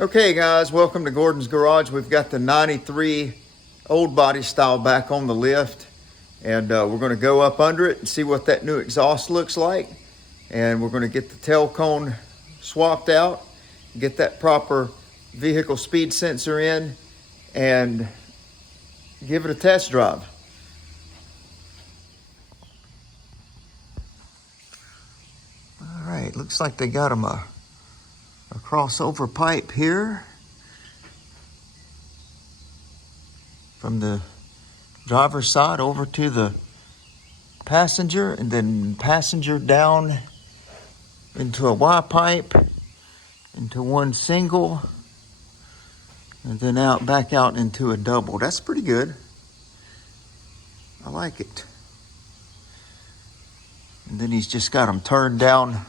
Okay guys, welcome to Gordon's Garage. We've got the 93 old body style back on the lift, and we're going to go up under it and see what that new exhaust looks like. And we're going to get the tail cone swapped out, get that proper vehicle speed sensor in, and give it a test drive. All right, looks like they got them a crossover pipe here from the driver's side over to the passenger, and then passenger down into a Y pipe, into one single, and then back out into a double. That's pretty good. I like it. And then he's just got them turned down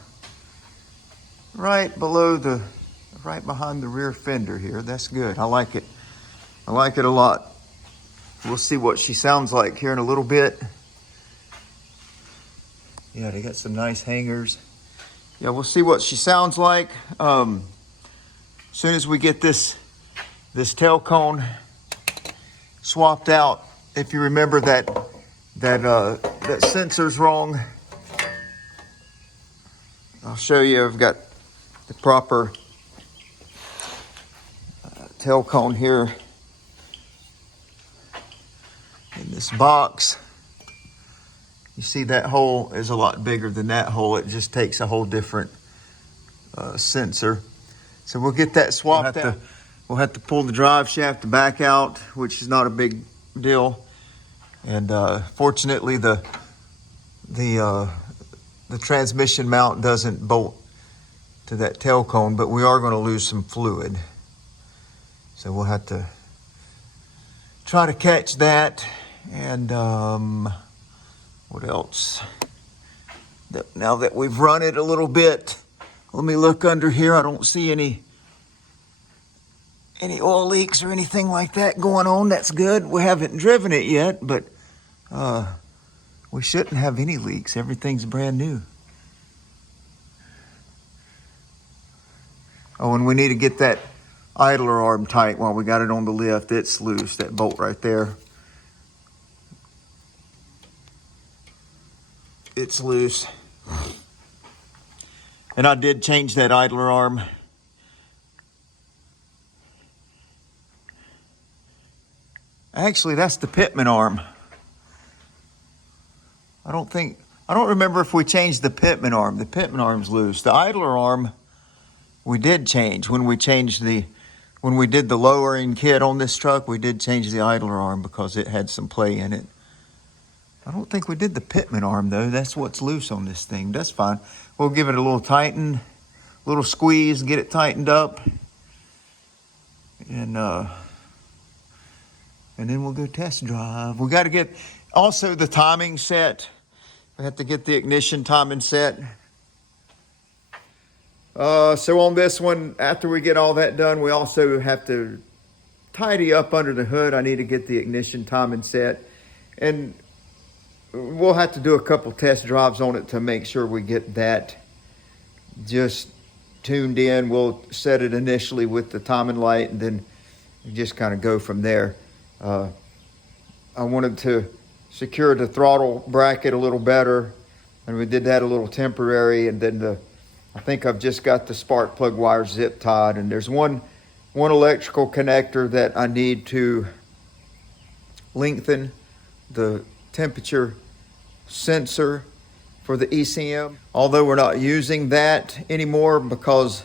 right behind the rear fender here. That's good. I like it. I like it a lot. We'll see what she sounds like here in a little bit. Yeah, they got some nice hangers. Yeah, we'll see what she sounds like. As soon as we get this tail cone swapped out, if you remember that sensor's wrong, I'll show you. I've got the proper tail cone here in this box. You see that hole is a lot bigger than that hole. It just takes a whole different sensor. So we'll get that swapped out. We'll have to pull the drive shaft back out, which is not a big deal. And fortunately, the transmission mount doesn't bolt to that tail cone, but we are going to lose some fluid. So we'll have to try to catch that. And what else? Now that we've run it a little bit, let me look under here. I don't see any oil leaks or anything like that going on. That's good. We haven't driven it yet, but we shouldn't have any leaks. Everything's brand new. Oh, and we need to get that idler arm tight while we got it on the lift. It's loose, that bolt right there. It's loose. And I did change that idler arm. Actually, that's the pitman arm. I don't remember if we changed the pitman arm. The pitman arm's loose. The idler arm we did change when we did the lowering kit on this truck. We did change the idler arm because it had some play in it. I don't think we did the pitman arm though. That's what's loose on this thing. That's fine. We'll give it a little tighten, a little squeeze, get it tightened up, and then we'll go test drive. We got to get also the timing set. We have to get the ignition timing set. So on this one, after we get all that done, we also have to tidy up under the hood. I need to get the ignition timing set, and we'll have to do a couple test drives on it to make sure we get that just tuned in. We'll set it initially with the timing light, and then just kind of go from there. I wanted to secure the throttle bracket a little better, and we did that a little temporary. And then I think I've just got the spark plug wire zip tied, and there's one electrical connector that I need to lengthen the temperature sensor for the ECM. Although we're not using that anymore because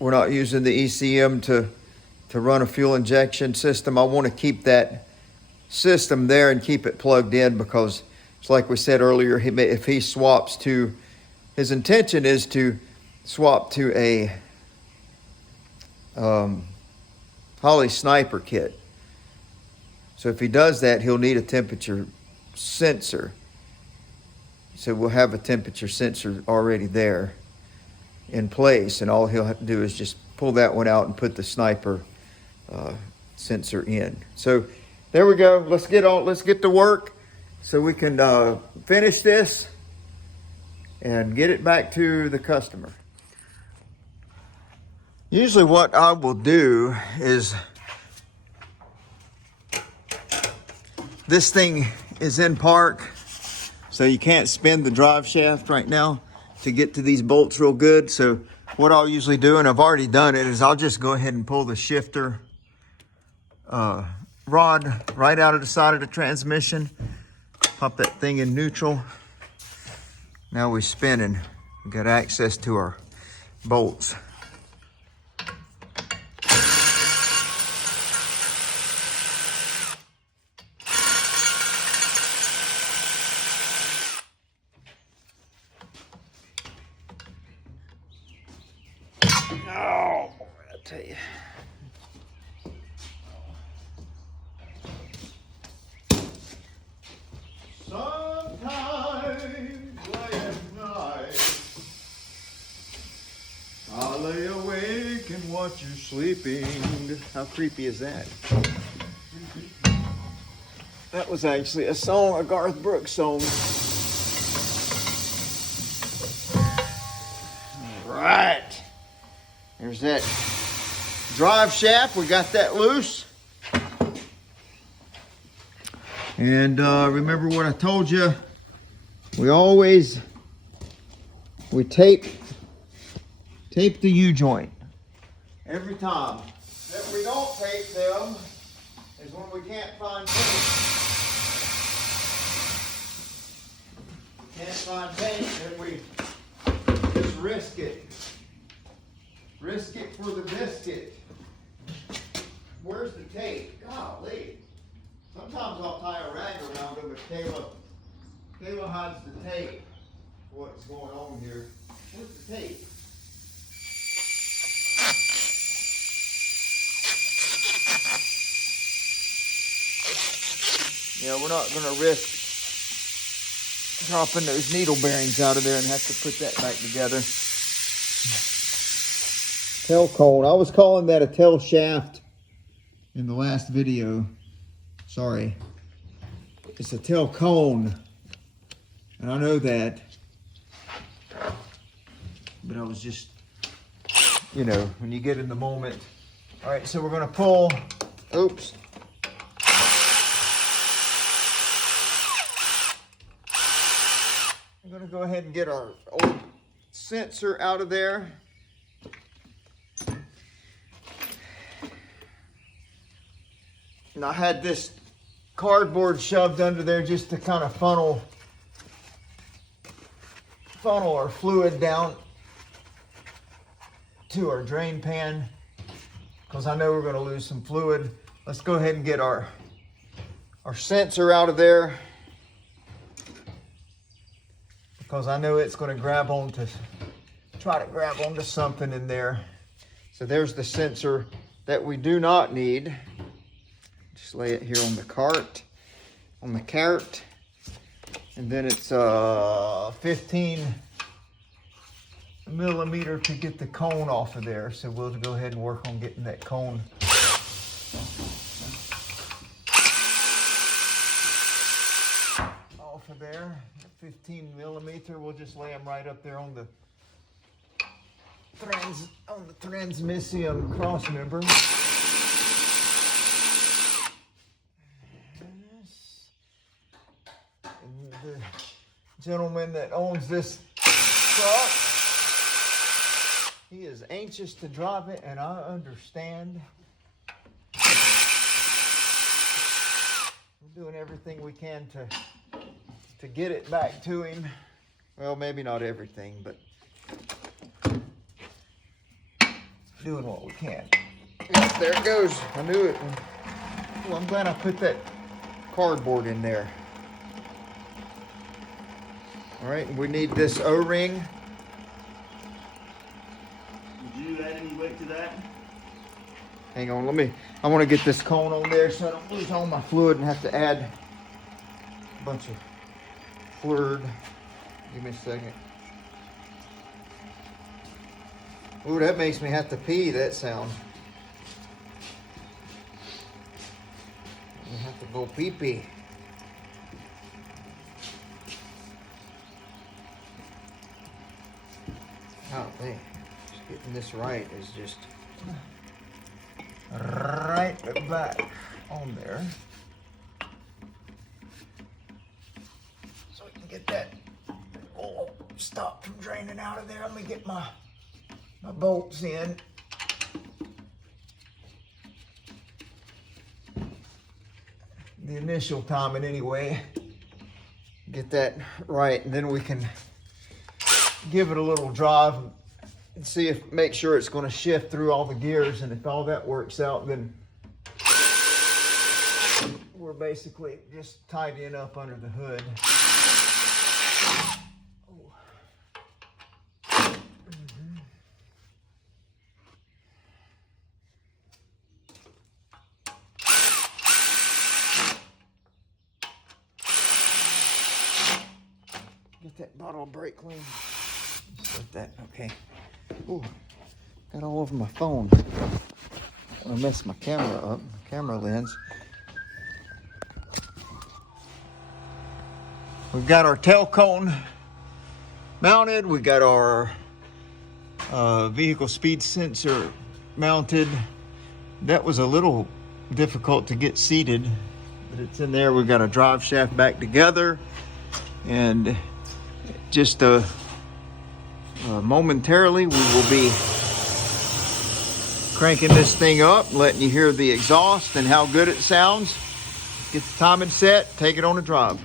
we're not using the ECM to run a fuel injection system, I want to keep that system there and keep it plugged in, because it's like we said earlier, if he swaps to, his intention is to swap to a Holley Sniper kit. So if he does that, he'll need a temperature sensor. So we'll have a temperature sensor already there in place, and all he'll have to do is just pull that one out and put the Sniper sensor in. So there we go. Let's get to work so we can finish this and get it back to the customer. Usually what I will do is, this thing is in park, so you can't spin the drive shaft right now to get to these bolts real good. So what I'll usually do, and I've already done it, is I'll just go ahead and pull the shifter rod right out of the side of the transmission, pop that thing in neutral. Now we're spinning. We got access to our bolts. Oh, I tell you. Sometimes late at night, I lay awake and watch you sleeping. How creepy is that? That was actually a song, a Garth Brooks song. All right. There's that drive shaft. We got that loose. And remember what I told you. We tape the U-joint every time. If we don't tape them is when we can't find tape. Can't find tape, then we just risk it. Risk it for the biscuit. Where's the tape? Golly. Sometimes I'll tie a rag around them, but Kayla hides the tape. What's going on here? Where's the tape? Yeah, we're not going to risk dropping those needle bearings out of there and have to put that back together. Tail cone. I was calling that a tail shaft in the last video. Sorry. It's a tail cone. And I know that. But I was just, you know, when you get in the moment. All right, so we're going to pull. Oops. I'm going to go ahead and get our old sensor out of there. And I had this cardboard shoved under there just to kind of funnel our fluid down to our drain pan, because I know we're going to lose some fluid. Let's go ahead and get our sensor out of there, because I know it's going to try to grab onto something in there. So there's the sensor that we do not need. Just lay it here on the cart, and then it's 15 millimeter to get the cone off of there. So we'll go ahead and work on getting that cone off of there. 15 millimeter, we'll just lay them right up there on the transmission cross member. The gentleman that owns this truck, he is anxious to drive it, and I understand. We're doing everything we can to get it back to him. Well, maybe not everything, but doing what we can. Yep, there it goes. I knew it. Well, I'm glad I put that cardboard in there. All right, we need this O-ring. Did you add any weight to that? Hang on, I want to get this cone on there so I don't lose all my fluid and have to add a bunch of fluid. Give me a second. Ooh, that makes me have to pee, that sound. I have to go pee-pee. Oh, man. Just getting this right is just right back on there. So we can get that oil stop from draining out of there. Let me get my bolts in. The initial timing anyway. Get that right, and then we can give it a little drive and see if, make sure it's going to shift through all the gears, and if all that works out, then we're basically just tidying up under the hood. Get that bottle of brake clean. Just like that. Okay. Ooh, got all over my phone. I messed my camera up, camera lens. We've got our tail cone mounted. We got our vehicle speed sensor mounted. That was a little difficult to get seated, but it's in there. We've got a drive shaft back together, and just momentarily we will be cranking this thing up, letting you hear the exhaust and how good it sounds. Get the timing set, take it on a drive.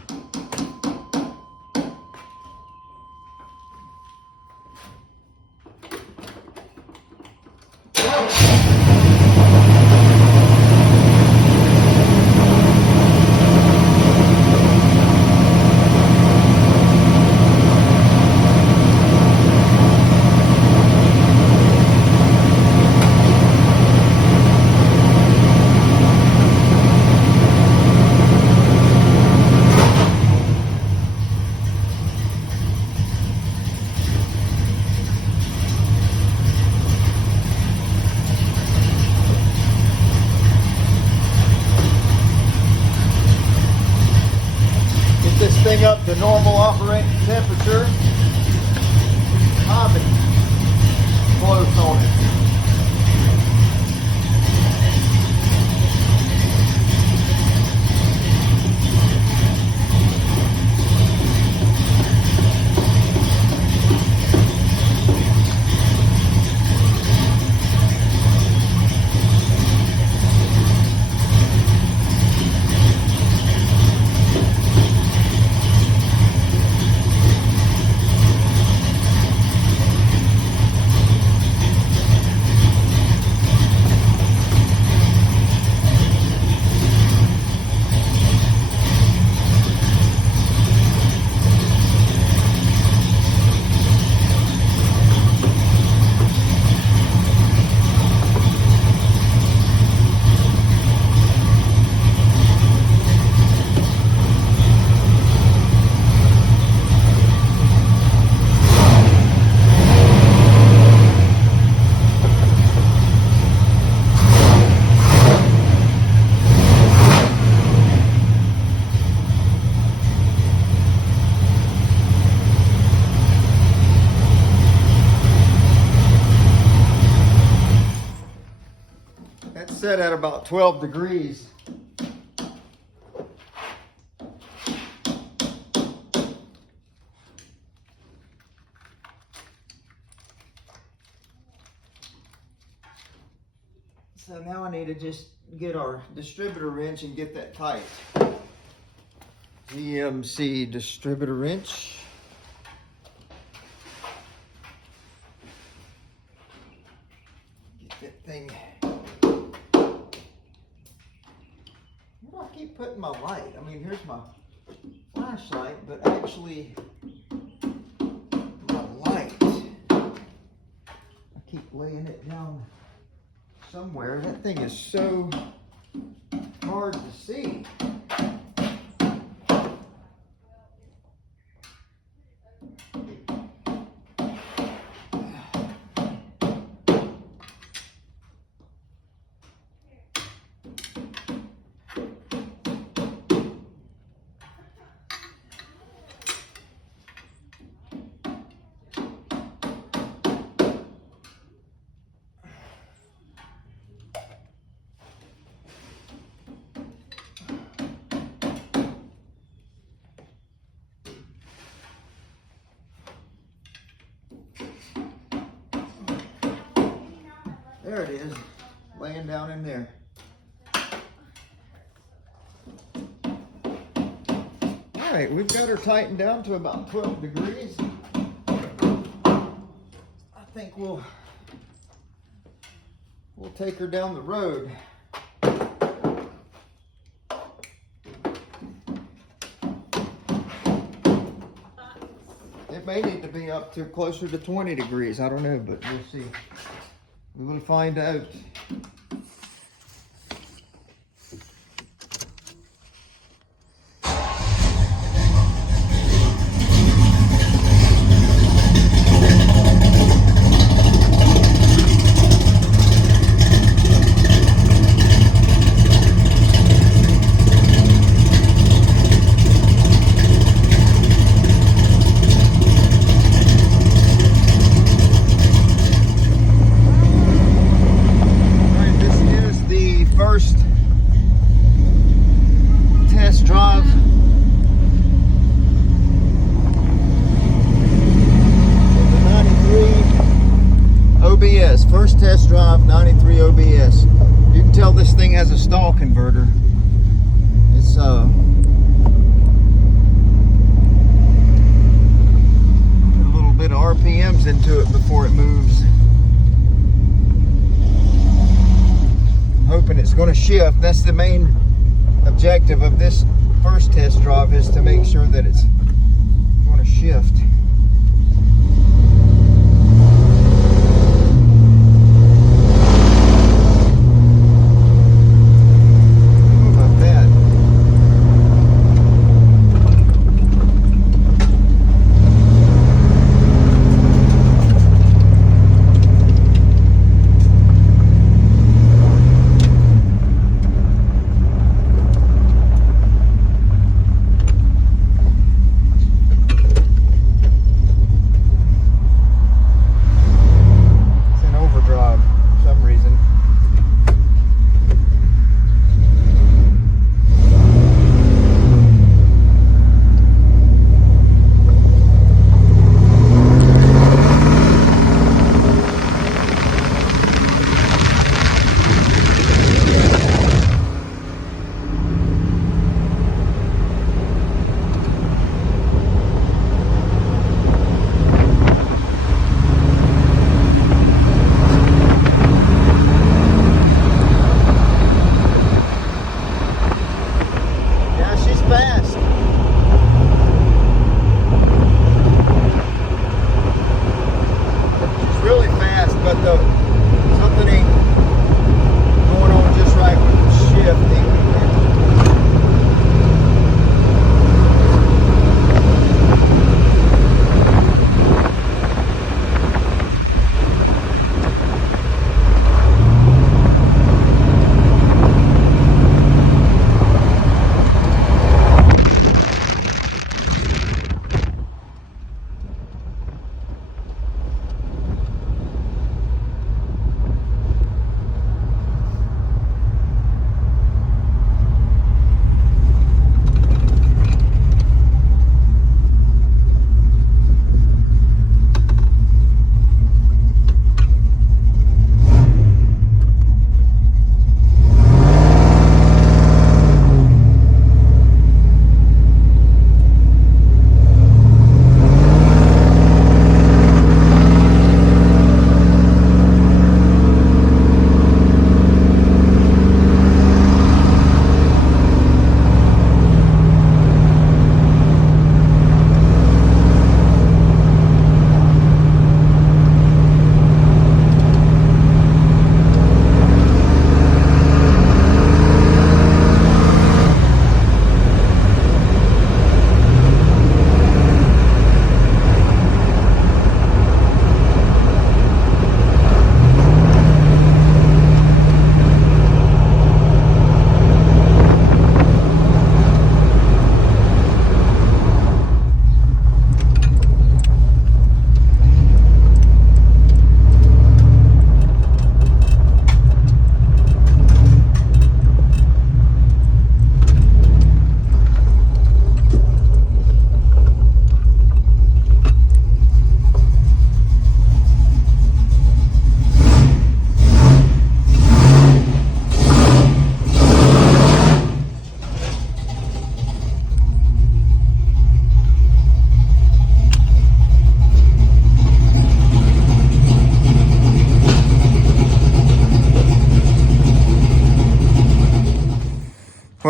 Thing up to normal operating temperature. Timing close on it. Set at about 12 degrees. So now I need to just get our distributor wrench and get that tight. GMC distributor wrench. Get that thing. I keep putting my light. I mean, here's my flashlight, but actually my light, I keep laying it down somewhere. That thing is so hard to see. There it is, laying down in there. All right, we've got her tightened down to about 12 degrees. I think we'll take her down the road. It may need to be up to closer to 20 degrees. I don't know, but we'll see. We will find out. First test drive of the 93 OBS. First test drive 93 OBS. You can tell this thing has a stall converter. It's a little bit of RPMs into it before it moves. Hoping it's going to shift. That's the main objective of this first test drive, is to make sure that it's going to shift. How about that?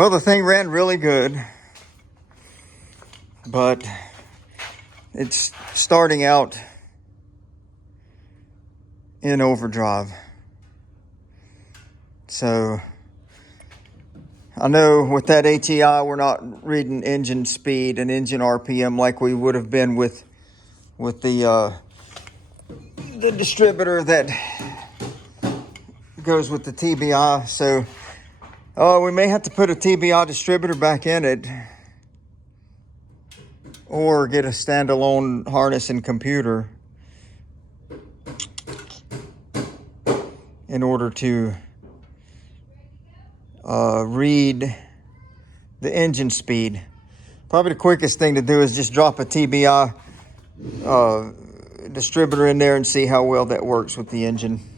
Well, the thing ran really good, but it's starting out in overdrive. So I know with that ATI, we're not reading engine speed and engine RPM like we would have been with the distributor that goes with the TBI. So we may have to put a TBI distributor back in it, or get a standalone harness and computer in order to read the engine speed. Probably the quickest thing to do is just drop a TBI distributor in there and see how well that works with the engine.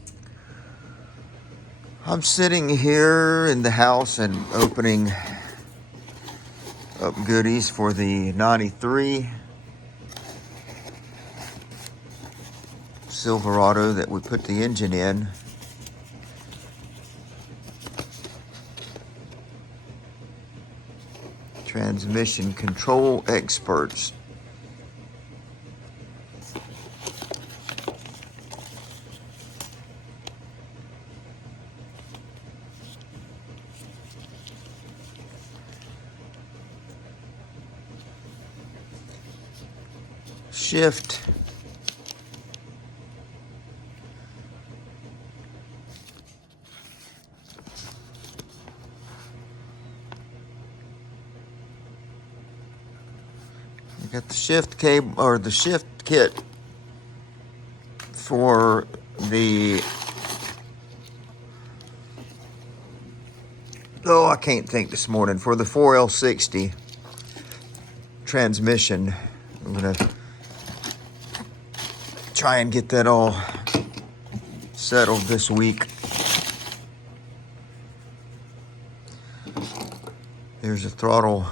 I'm sitting here in the house and opening up goodies for the 93 Silverado that we put the engine in. Transmission control experts. Shift. You got the shift cable or the shift kit for the, I can't think this morning, for the 4L60 transmission. I'm gonna try and get that all settled this week. There's a throttle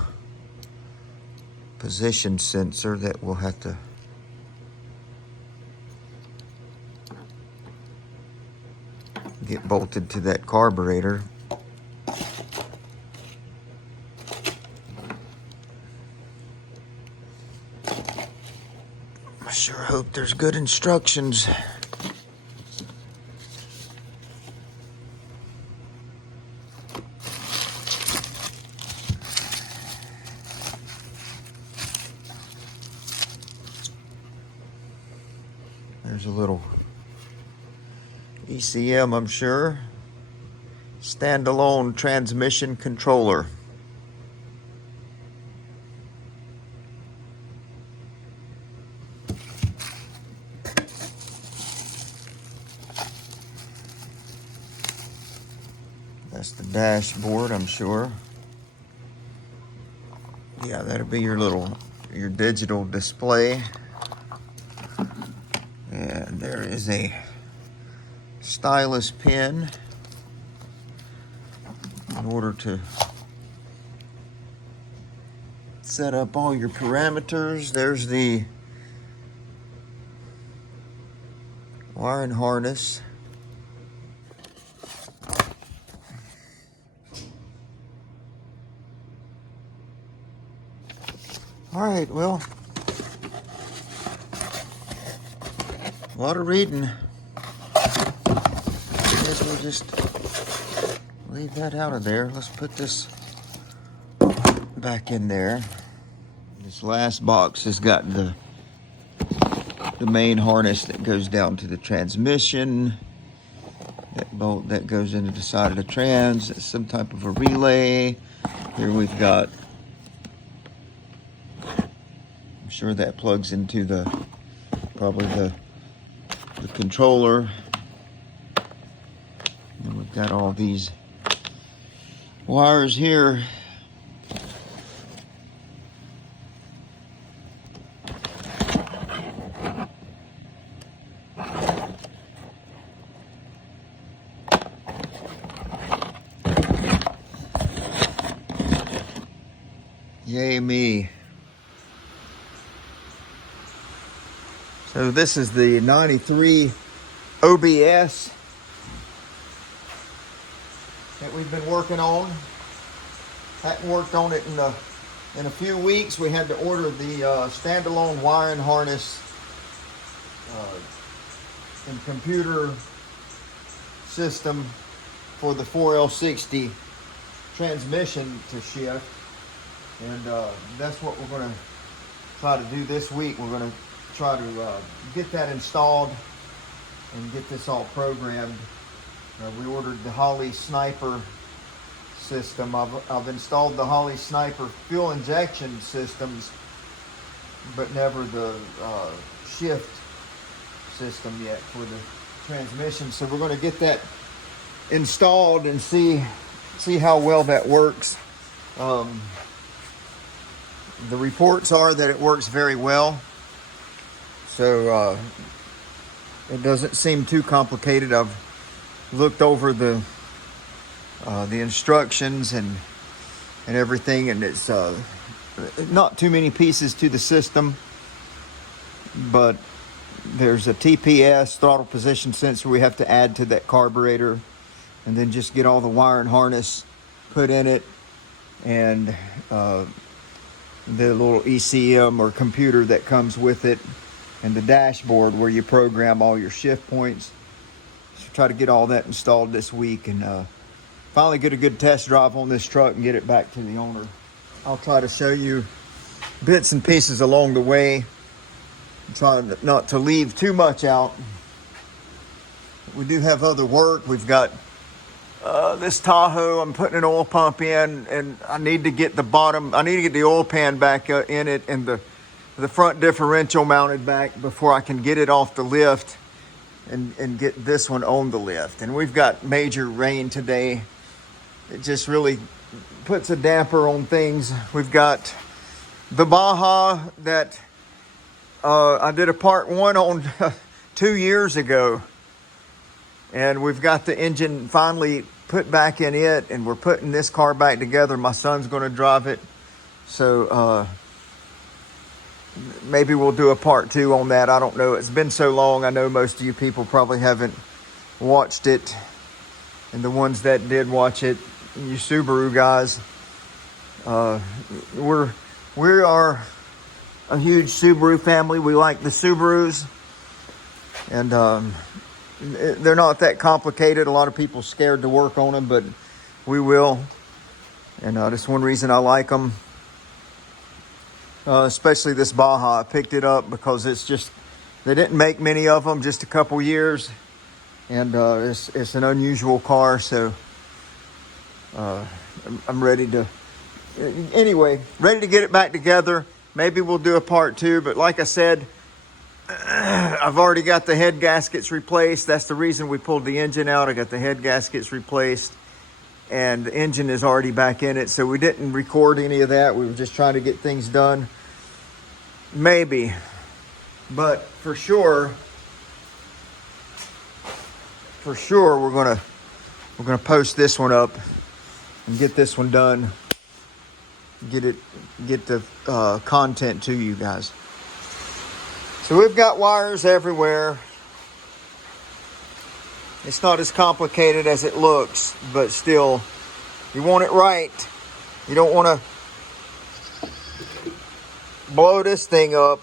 position sensor that we'll have to get bolted to that carburetor. I sure hope there's good instructions. There's a little ECM, I'm sure. Standalone transmission controller. That's the dashboard, I'm sure. Yeah, that'll be your digital display. And there is a stylus pen in order to set up all your parameters. There's the wiring harness. All right, well, a lot of reading. I guess we'll just leave that out of there. Let's put this back in there. This last box has got the main harness that goes down to the transmission. That bolt that goes into the side of the trans. It's some type of a relay. Here we've got, I'm sure that plugs into probably the controller. And we've got all these wires here. Yay me. So this is the 93 OBS that we've been working on Hadn't worked on it in a few weeks. We had to order the standalone wiring harness and computer system for the 4L60 transmission to shift, and that's what we're going to try to do this week. We're going to try to get that installed and get this all programmed. We ordered the Holley Sniper system. I've installed the Holley Sniper fuel injection systems, but never the shift system yet for the transmission. So we're going to get that installed and see how well that works. The reports are that it works very well. So it doesn't seem too complicated. I've looked over the instructions and everything, and it's not too many pieces to the system, but there's a TPS, throttle position sensor, we have to add to that carburetor, and then just get all the wire and harness put in it, and the little ECM or computer that comes with it, and the dashboard where you program all your shift points. So try to get all that installed this week, and finally get a good test drive on this truck and get it back to the owner. I'll try to show you bits and pieces along the way. Try not to leave too much out. We do have other work. We've got this Tahoe. I'm putting an oil pump in, and I need to get the oil pan back in it, and the front differential mounted back before I can get it off the lift and get this one on the lift. And we've got major rain today. It just really puts a damper on things. We've got the Baja that I did a part 1 on 2 years ago, and we've got the engine finally put back in it, and we're putting this car back together. My son's going to drive it, so maybe we'll do a part 2 on that. I don't know. It's been so long. I know most of you people probably haven't watched it, and the ones that did watch it, you Subaru guys, we are a huge Subaru family. We like the Subarus, and they're not that complicated. A lot of people scared to work on them, but we will, and that's one reason I like them. Especially this Baja. I picked it up because it's just, they didn't make many of them, just a couple years, and it's an unusual car, so I'm ready to get it back together. Maybe we'll do a part 2, but like I said, I've already got the head gaskets replaced. That's the reason we pulled the engine out. I got the head gaskets replaced, and the engine is already back in it. So we didn't record any of that. We were just trying to get things done. Maybe, but for sure, we're gonna post this one up and get this one done. Get the content to you guys. So we've got wires everywhere. It's not as complicated as it looks, but still, you want it right. You don't want to blow this thing up.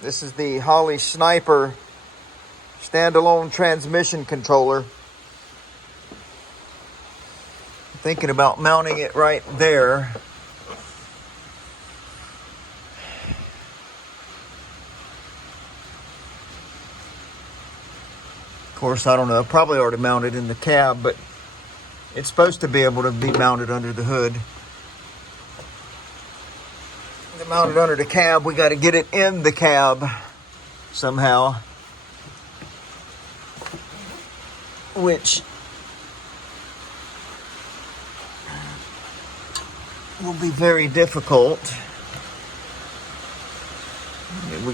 This is the Holley Sniper standalone transmission controller. I'm thinking about mounting it right there. Of course, I don't know, probably already mounted in the cab, but it's supposed to be able to be mounted under the hood. To mount it under the cab, we got to get it in the cab somehow, which will be very difficult. We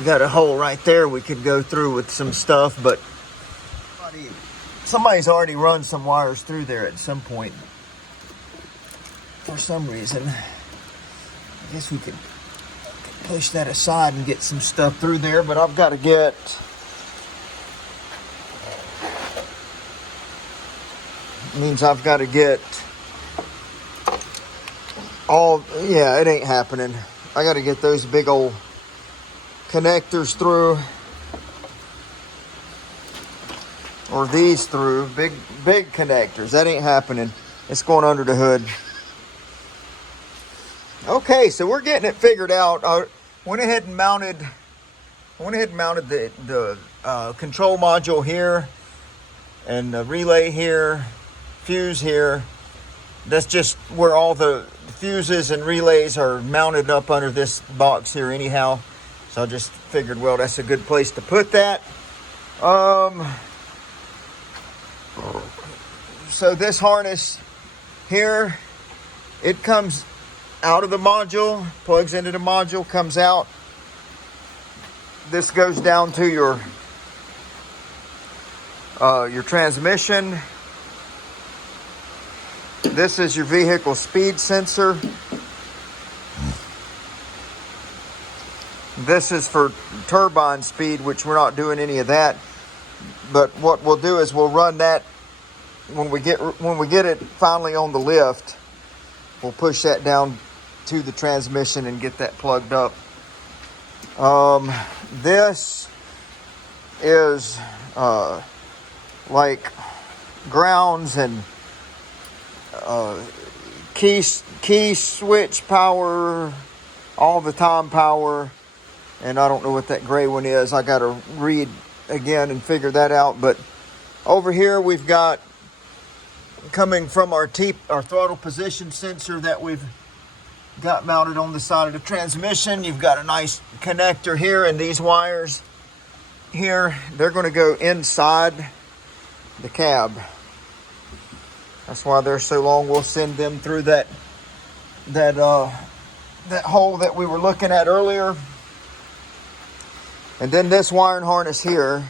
got a hole right there we could go through with some stuff, but somebody's already run some wires through there at some point for some reason. I guess we could push that aside and get some stuff through there, but I've got to get means I've got to get all, yeah, it ain't happening. I got to get those big old connectors through, or these through, big connectors. That ain't happening. It's going under the hood. Okay, so we're getting it figured out. I went ahead and mounted the control module here, and the relay here, fuse here. That's just where all the fuses and relays are mounted up under this box here anyhow. So I just figured, well, that's a good place to put that. So this harness here, it comes out of the module, plugs into the module, comes out. This goes down to your transmission. This is your vehicle speed sensor. This is for turbine speed, which we're not doing any of that. But what we'll do is we'll run that when we get it finally on the lift. We'll push that down to the transmission and get that plugged up. This is like grounds and key switch power, all the time power, and I don't know what that gray one is. I got to read again and figure that out. But over here we've got, coming from our throttle position sensor that we've got mounted on the side of the transmission, you've got a nice connector here, and these wires here, they're going to go inside the cab. That's why they're so long. We'll send them through that hole that we were looking at earlier. And then this wiring harness here,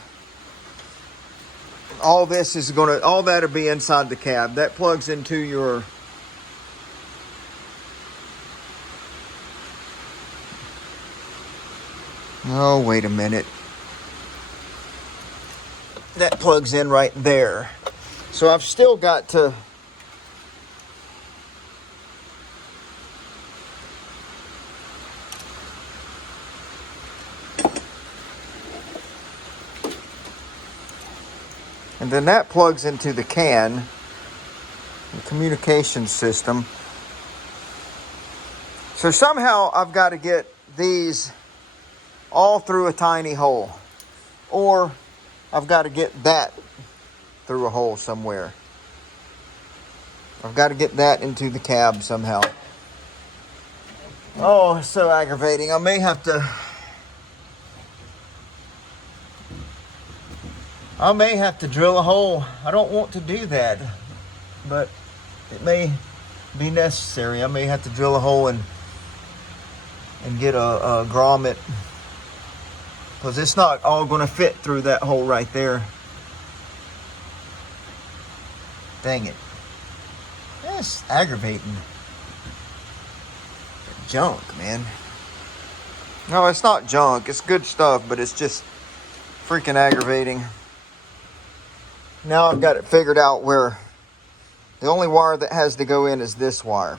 all that'll be inside the cab. That plugs into your oh, wait a minute. That plugs in right there. So I've still got to and then that plugs into the CAN, the communication system. So somehow I've got to get these all through a tiny hole, or I've got to get that through a hole somewhere. I've got to get that into the cab somehow. Oh, it's so aggravating. I may have to drill a hole. I don't want to do that, but it may be necessary. I may have to drill a hole and get a grommet, because it's not all going to fit through that hole right there. Dang it. That's aggravating. Junk, man. No, it's not junk. It's good stuff, but it's just freaking aggravating. Now I've got it figured out where the only wire that has to go in is this wire.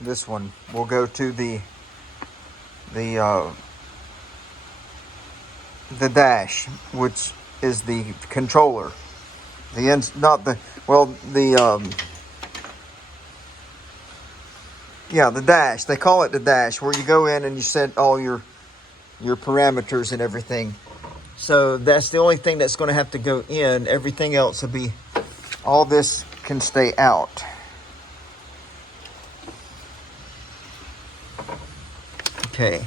This one will go to the dash, which is the controller. The dash. They call it the dash, where you go in and you set all your parameters and everything. So that's the only thing that's going to have to go in. Everything else will be, all this can stay out. Okay.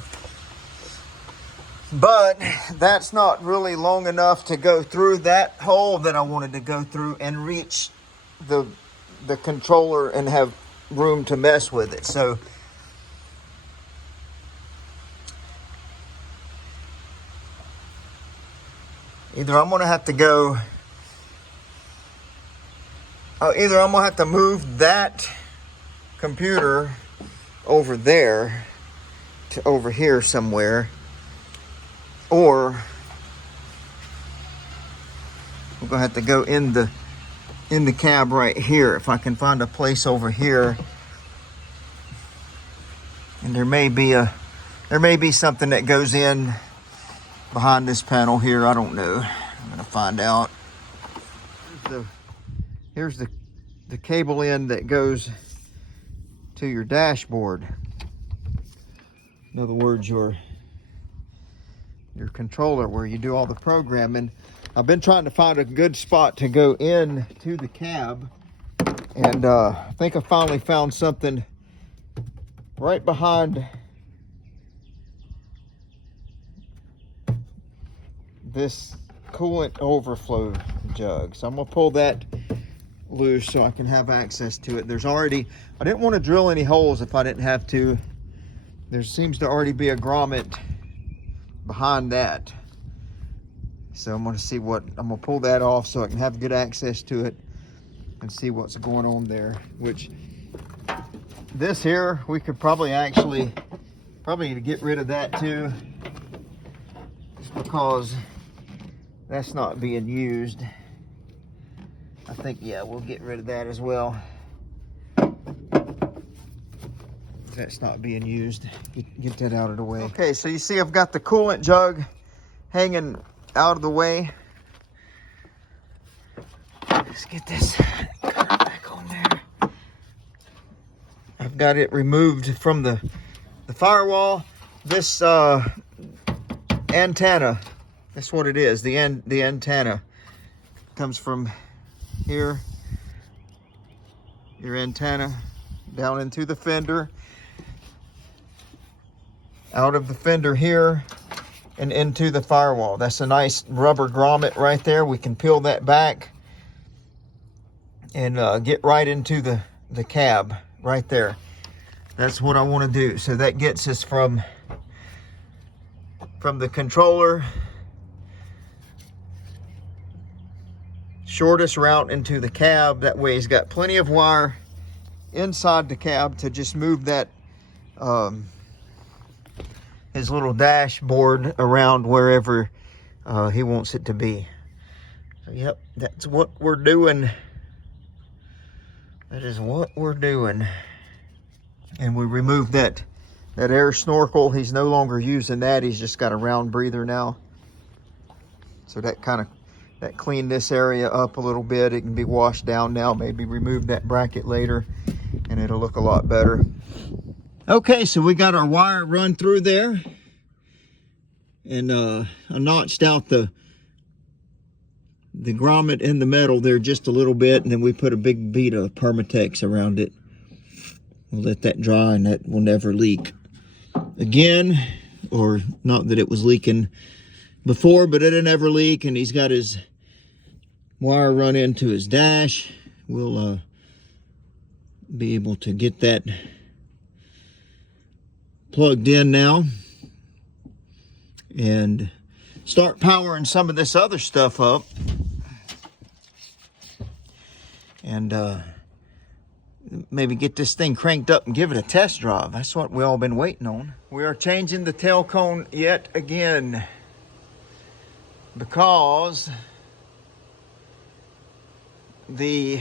But that's not really long enough to go through that hole that I wanted to go through and reach the controller and have room to mess with it. So either I'm going to have to move that computer over there to over here somewhere, or we're going to have to go in in the cab right here. If I can find a place over here. And there may be something that goes in behind this panel here. I don't know. I'm gonna find out. Here's the cable end that goes to your dashboard. In other words, your controller where you do all the programming. I've been trying to find a good spot to go in to the cab, and I think I finally found something right behind this coolant overflow jug. So I'm gonna pull that loose so I can have access to it. I didn't want to drill any holes if I didn't have to. There seems to already be a grommet behind that. So I'm gonna pull that off so I can have good access to it and see what's going on there. Which this here, we could probably need to get rid of that too, just because that's not being used. I think, yeah, we'll get rid of that as well. That's not being used. Get that out of the way. Okay, so you see I've got the coolant jug hanging out of the way. Let's get this back on there. I've got it removed from the firewall. This antenna, that's what it is. The antenna comes from here. Your antenna down into the fender, out of the fender here, and into the firewall. That's a nice rubber grommet right there. We can peel that back and get right into the cab right there. That's what I want to do. So that gets us from the controller, shortest route into the cab. That way he's got plenty of wire inside the cab to just move that his little dashboard around wherever he wants it to be. So yep, that's what we're doing. That is what we're doing. And we removed that air snorkel. He's no longer using that. He's just got a round breather now. So that cleaned this area up a little bit. It can be washed down now. Maybe remove that bracket later and it'll look a lot better. Okay, so we got our wire run through there. And I notched out the grommet in the metal there just a little bit, and then we put a big bead of Permatex around it. We'll let that dry and that will never leak again, or not that it was leaking before, but it'll never leak. And he's got his wire run into his dash. We'll be able to get that plugged in now and start powering some of this other stuff up, and maybe get this thing cranked up and give it a test drive. That's what we all been waiting on. We are changing the tail cone yet again because the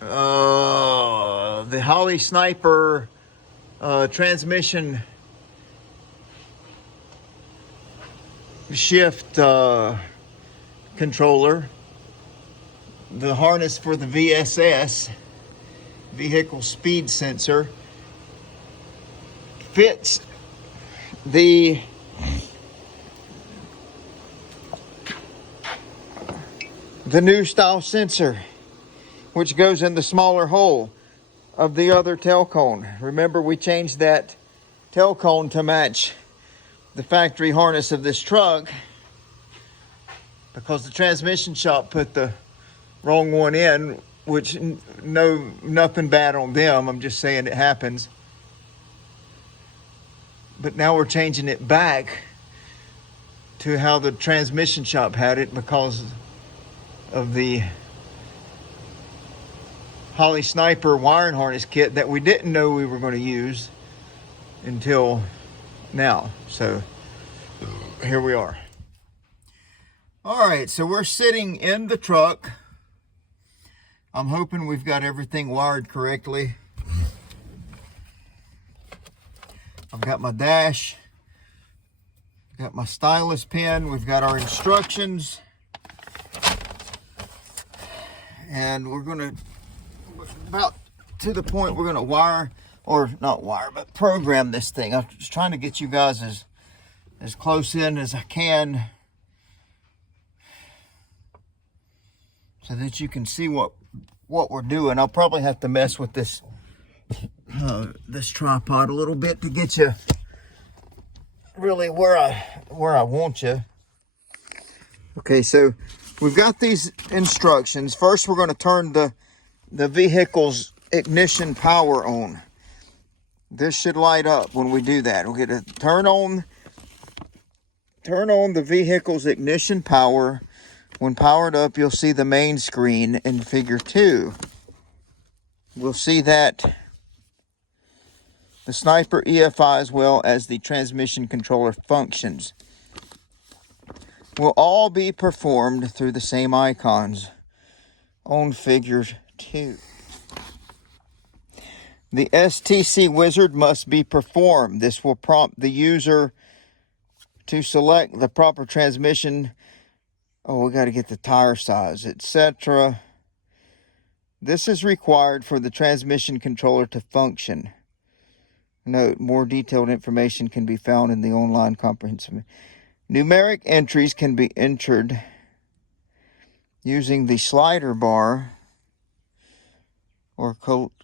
Holly Sniper transmission shift controller, the harness for the VSS, vehicle speed sensor, fits the new style sensor, which goes in the smaller hole of the other tail cone. Remember, we changed that tail cone to match the factory harness of this truck because the transmission shop put the wrong one in, which nothing bad on them. I'm just saying it happens. But now we're changing it back to how the transmission shop had it because of the Holly Sniper wiring harness kit that we didn't know we were going to use until now. So here we are. All right, so we're sitting in the truck I'm hoping we've got everything wired correctly. I've got my dash, got my stylus pen, we've got our instructions, and we're gonna, about to the point we're gonna wire, or not wire, but program this thing. I'm just trying to get you guys as close in as I can so that you can see what we're doing. I'll probably have to mess with this this tripod a little bit to get you really where I want you. Okay, so we've got these instructions. First, we're going to turn the vehicle's ignition power on. This should light up when we do that. We're going to turn on the vehicle's ignition power. When powered up, you'll see the main screen in figure 2. We'll see that the sniper EFI as well as the transmission controller functions will all be performed through the same icons on figure 2. The STC wizard must be performed. This will prompt the user to select the proper transmission. Oh, we got to get the tire size, etc. This is required for the transmission controller to function. Note, more detailed information can be found in the online comprehensive. Numeric entries can be entered using the slider bar or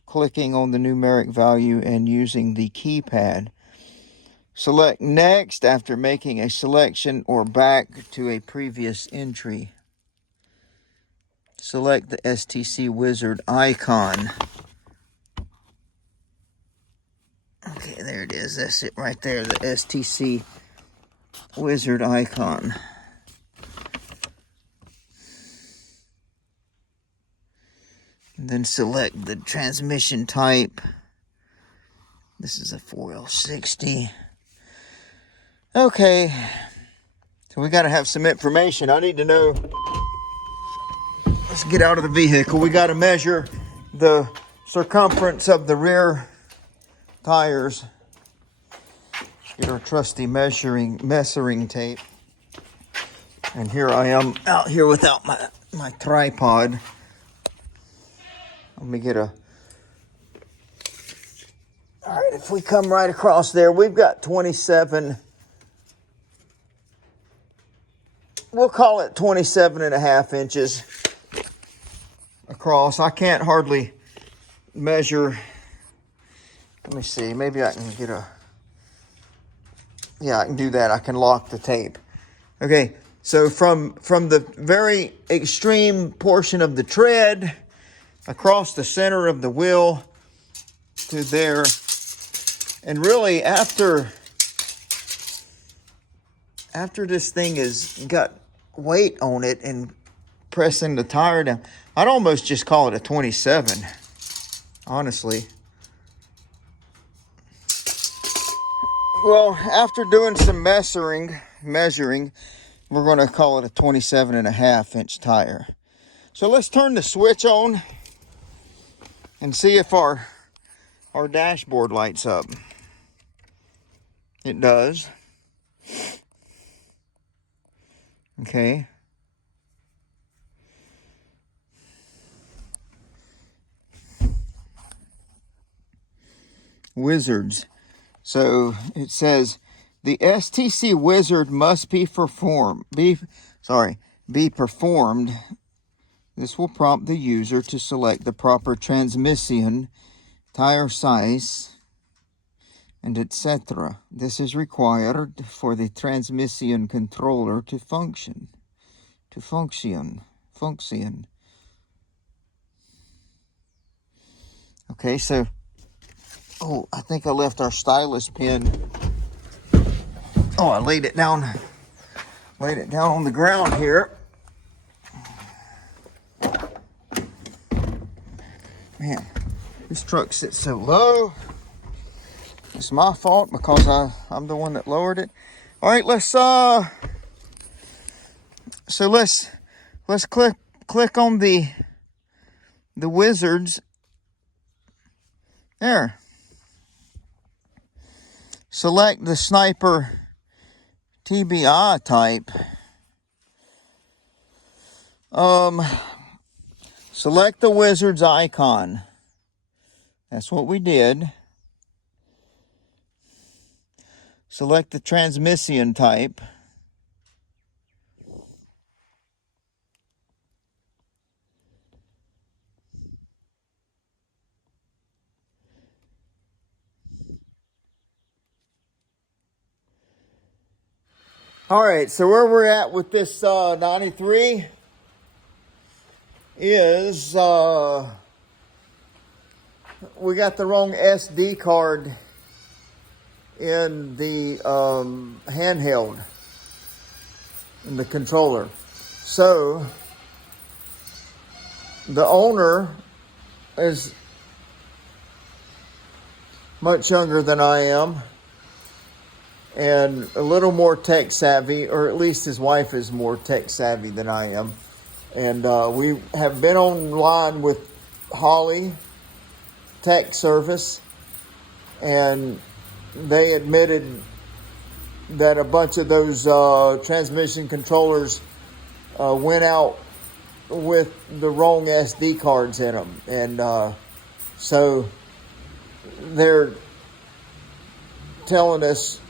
clicking on the numeric value and using the keypad. Select next after making a selection or back to a previous entry. Select the STC wizard icon. Okay, there it is. That's it right there, the STC wizard icon. And then select the transmission type. This is a 4L60. Okay, so we got to have some information. I need to know. Let's get out of the vehicle. We got to measure the circumference of the rear tires. Get our trusty measuring tape. And here I am out here without my tripod. Let me get a... All right, if we come right across there, we've got 27... We'll call it 27.5 inches across. I can't hardly measure. Let me see. Maybe I can get a... Yeah, I can do that. I can lock the tape. Okay, so from the very extreme portion of the tread across the center of the wheel to there, and really after this thing has got weight on it and pressing the tire down, I'd almost just call it a 27, honestly. Well, after doing some measuring, we're going to call it a 27.5 inch tire. So let's turn the switch on and see if our dashboard lights up. It does. Okay. Wizards. So it says the STC wizard must be performed. Be performed. This will prompt the user to select the proper transmission, tire size, and etc. This is required for the transmission controller to function. Okay, so, oh, I think I left our stylus pen. Oh, I laid it down on the ground here. Man, this truck sits so low. It's my fault because I'm the one that lowered it. All right, let's click on the the wizards. There. Select the sniper TBI type. Select the wizard's icon. That's what we did. Select the transmission type. All right, so where we're at with this 93 is we got the wrong SD card in the handheld, in the controller. So the owner is much younger than I am and a little more tech savvy, or at least his wife is more tech savvy than I am. And we have been online with Holly Tech Service, and they admitted that a bunch of those transmission controllers went out with the wrong SD cards in them. And so they're telling us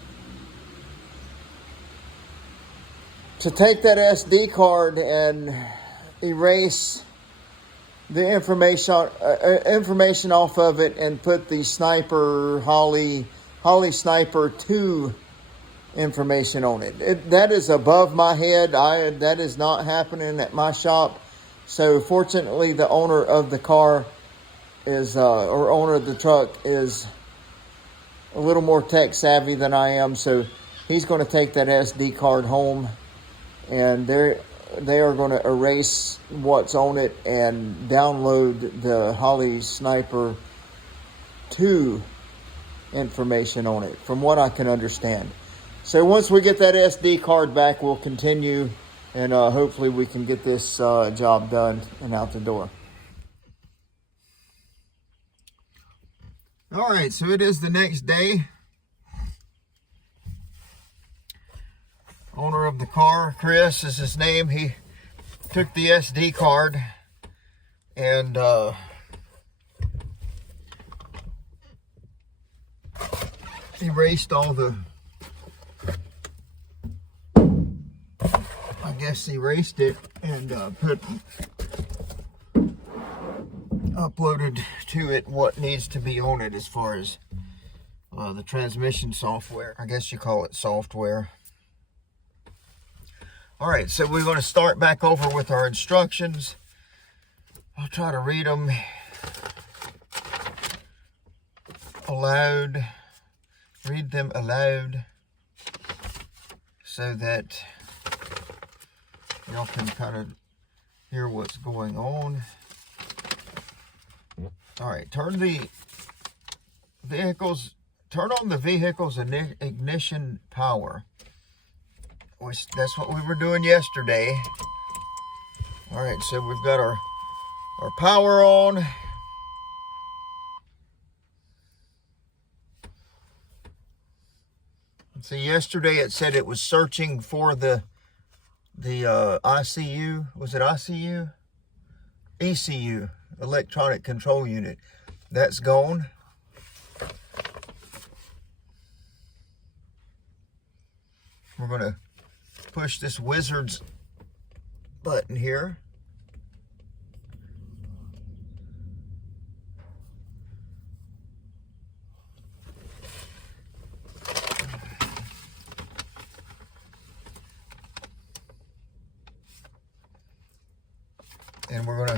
to take that SD card and erase the information off of it and put the Sniper Holly Sniper 2 information on it. That is above my head. That is not happening at my shop. So fortunately, the owner of the car is, or owner of the truck is a little more tech savvy than I am. So he's going to take that SD card home, and they are going to erase what's on it and download the Holly Sniper 2 information on it, from what I can understand. So once we get that SD card back, we'll continue, and hopefully we can get this job done and out the door. All right, so it is the next day. Owner of the car, Chris is his name. He took the SD card and erased all the, I guess erased it and uploaded to it what needs to be on it as far as the transmission software. I guess you call it software. All right, so we're going to start back over with our instructions. I'll try to read them aloud, so that y'all can kind of hear what's going on. All right, turn on the vehicle's ignition power. That's what we were doing yesterday. All right, so we've got our power on. See, yesterday it said it was searching for the ICU. Was it ICU? ECU, electronic control unit. That's gone. We're going to push this wizard's button here. And we're going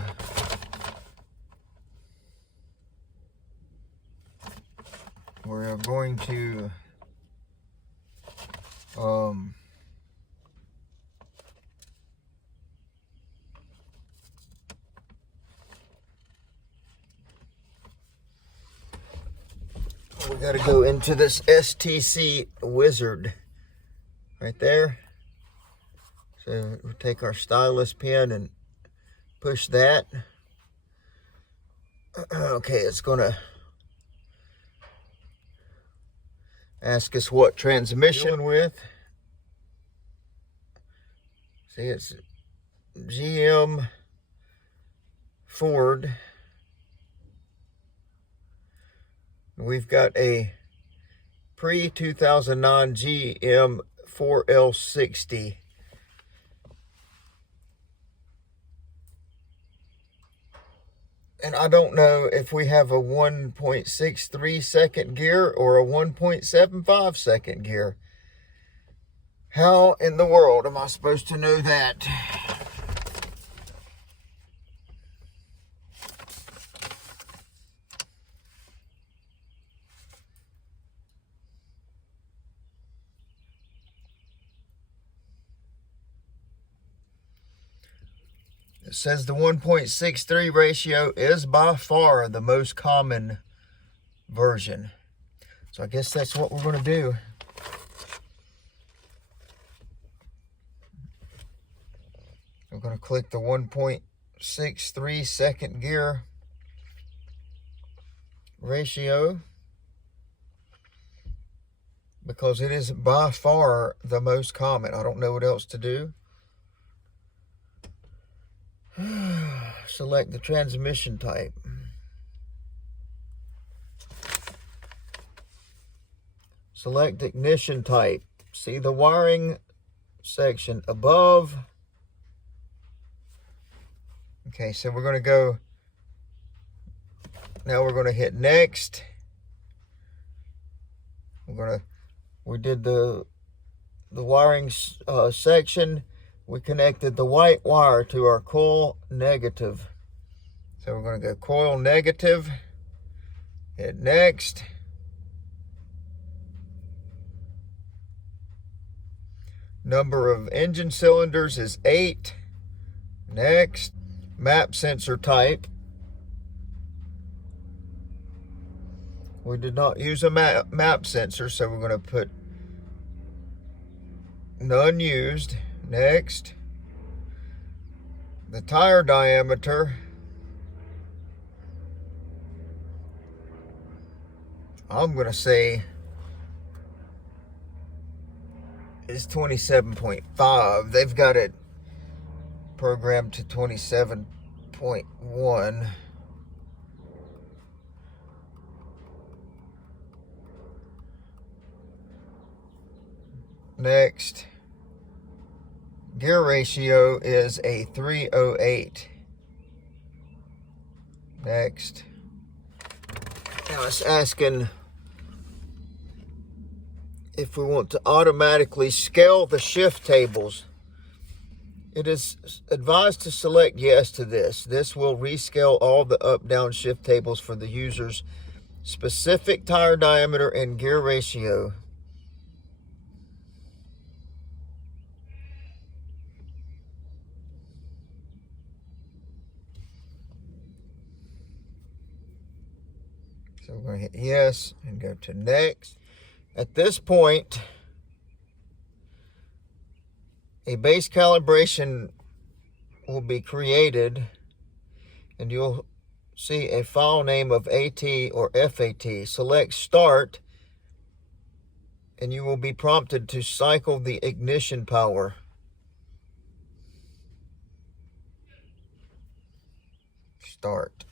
to we got to go into this STC wizard right there. So we'll take our stylus pen and push that. Okay, it's gonna ask us what transmission with. See, it's GM Ford. We've got a pre-2009 GM 4L60. And I don't know if we have a 1.63 second gear or a 1.75 second gear. How in the world am I supposed to know that? It says the 1.63 ratio is by far the most common version. So I guess that's what we're going to do. We're going to click the 1.63 second gear ratio because it is by far the most common. I don't know what else to do. Select the transmission type. Select ignition type. See the wiring section above. Okay, so we're going to go, now we're going to hit next. We did the wiring section. We connected the white wire to our coil negative. So we're going to go coil negative, hit next. Number of engine cylinders is 8. Next. Map sensor type. We did not use a map sensor, so we're going to put none used. Next. The tire diameter. I'm going to say is 27.5. They've got it programmed to 27.1. Next. Gear ratio is a 308. Next. Now it's asking if we want to automatically scale the shift tables. It is advised to select yes to this. This will rescale all the up-down shift tables for the user's specific tire diameter and gear ratio. So we're going to hit yes and go to next. At this point, a base calibration will be created and you'll see a file name of AT or FAT. Select start and you will be prompted to cycle the ignition power. Start.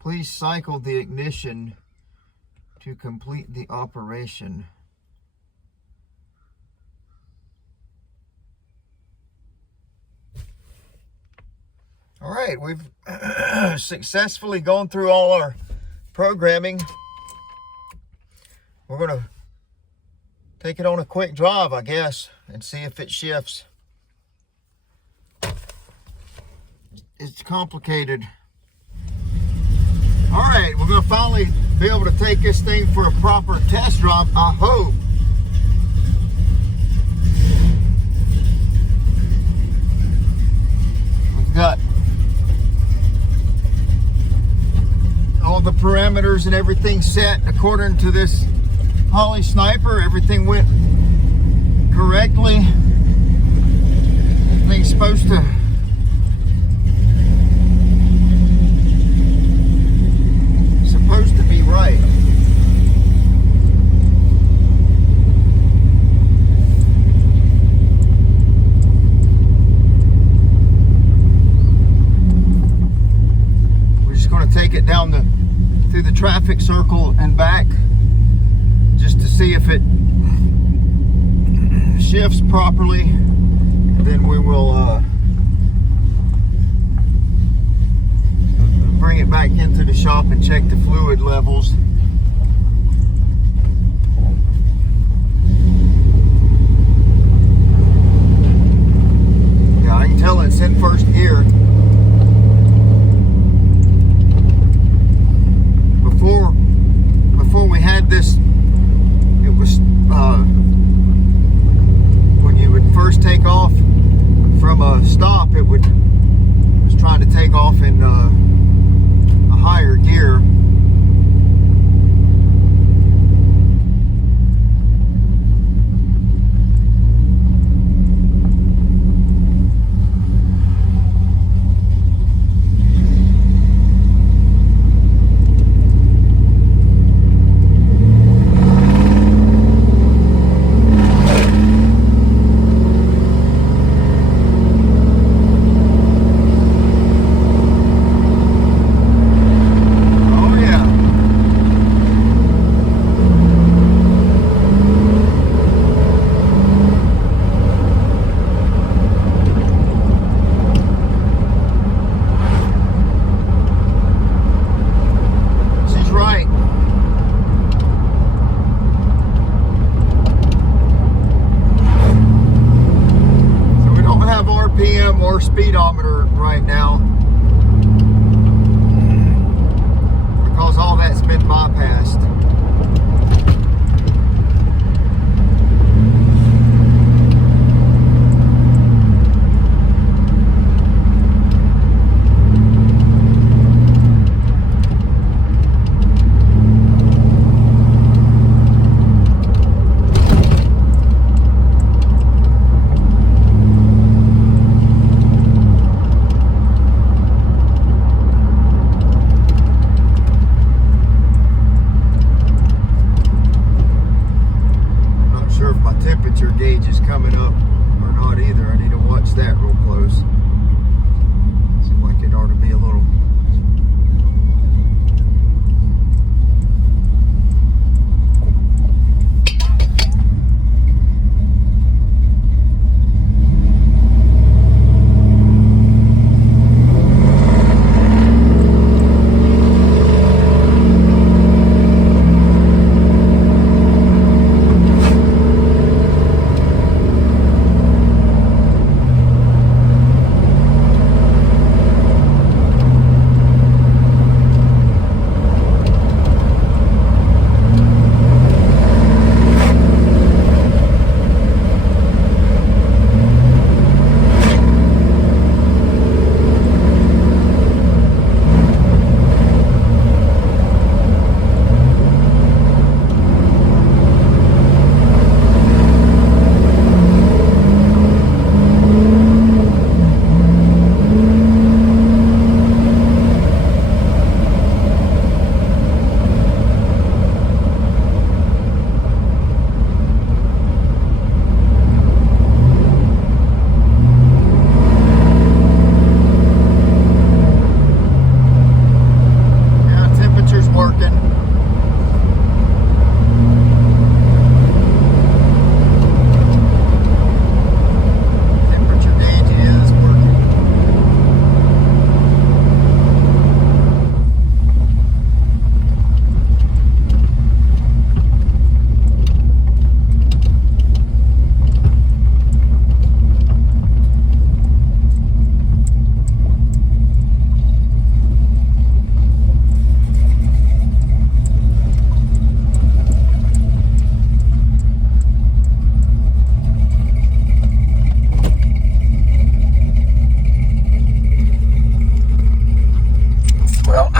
Please cycle the ignition to complete the operation. All right, we've successfully gone through all our programming. We're going to take it on a quick drive, I guess, and see if it shifts. It's complicated. All right, we're going to finally be able to take this thing for a proper test drive, I hope. We've got all the parameters and everything set according to this Holly Sniper. Everything went correctly. Everything's supposed to be right. We're just going to take it down through the traffic circle and back just to see if it shifts properly. Then we will bring it back into the shop and check the fluid levels. Yeah, I can tell it's in first gear. Before we had this, it was when you would first take off from a stop, it was trying to take off in a higher gear. Or speedometer right now because all that's been bypassed. Temperature gauge is coming up or not either. I need to watch that real close. Seems like it ought to be a little.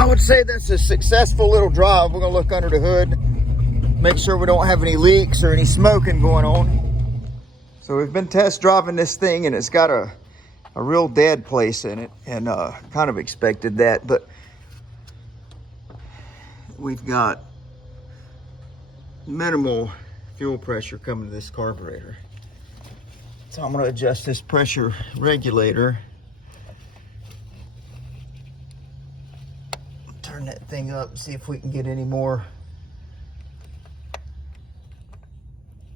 would say that's a successful little drive. We're gonna look under the hood, make sure we don't have any leaks or any smoking going on. So we've been test driving this thing, and it's got a a real dead place in it, and kind of expected that, but we've got minimal fuel pressure coming to this carburetor. So I'm going to adjust this pressure regulator. Turn that thing up and see if we can get any more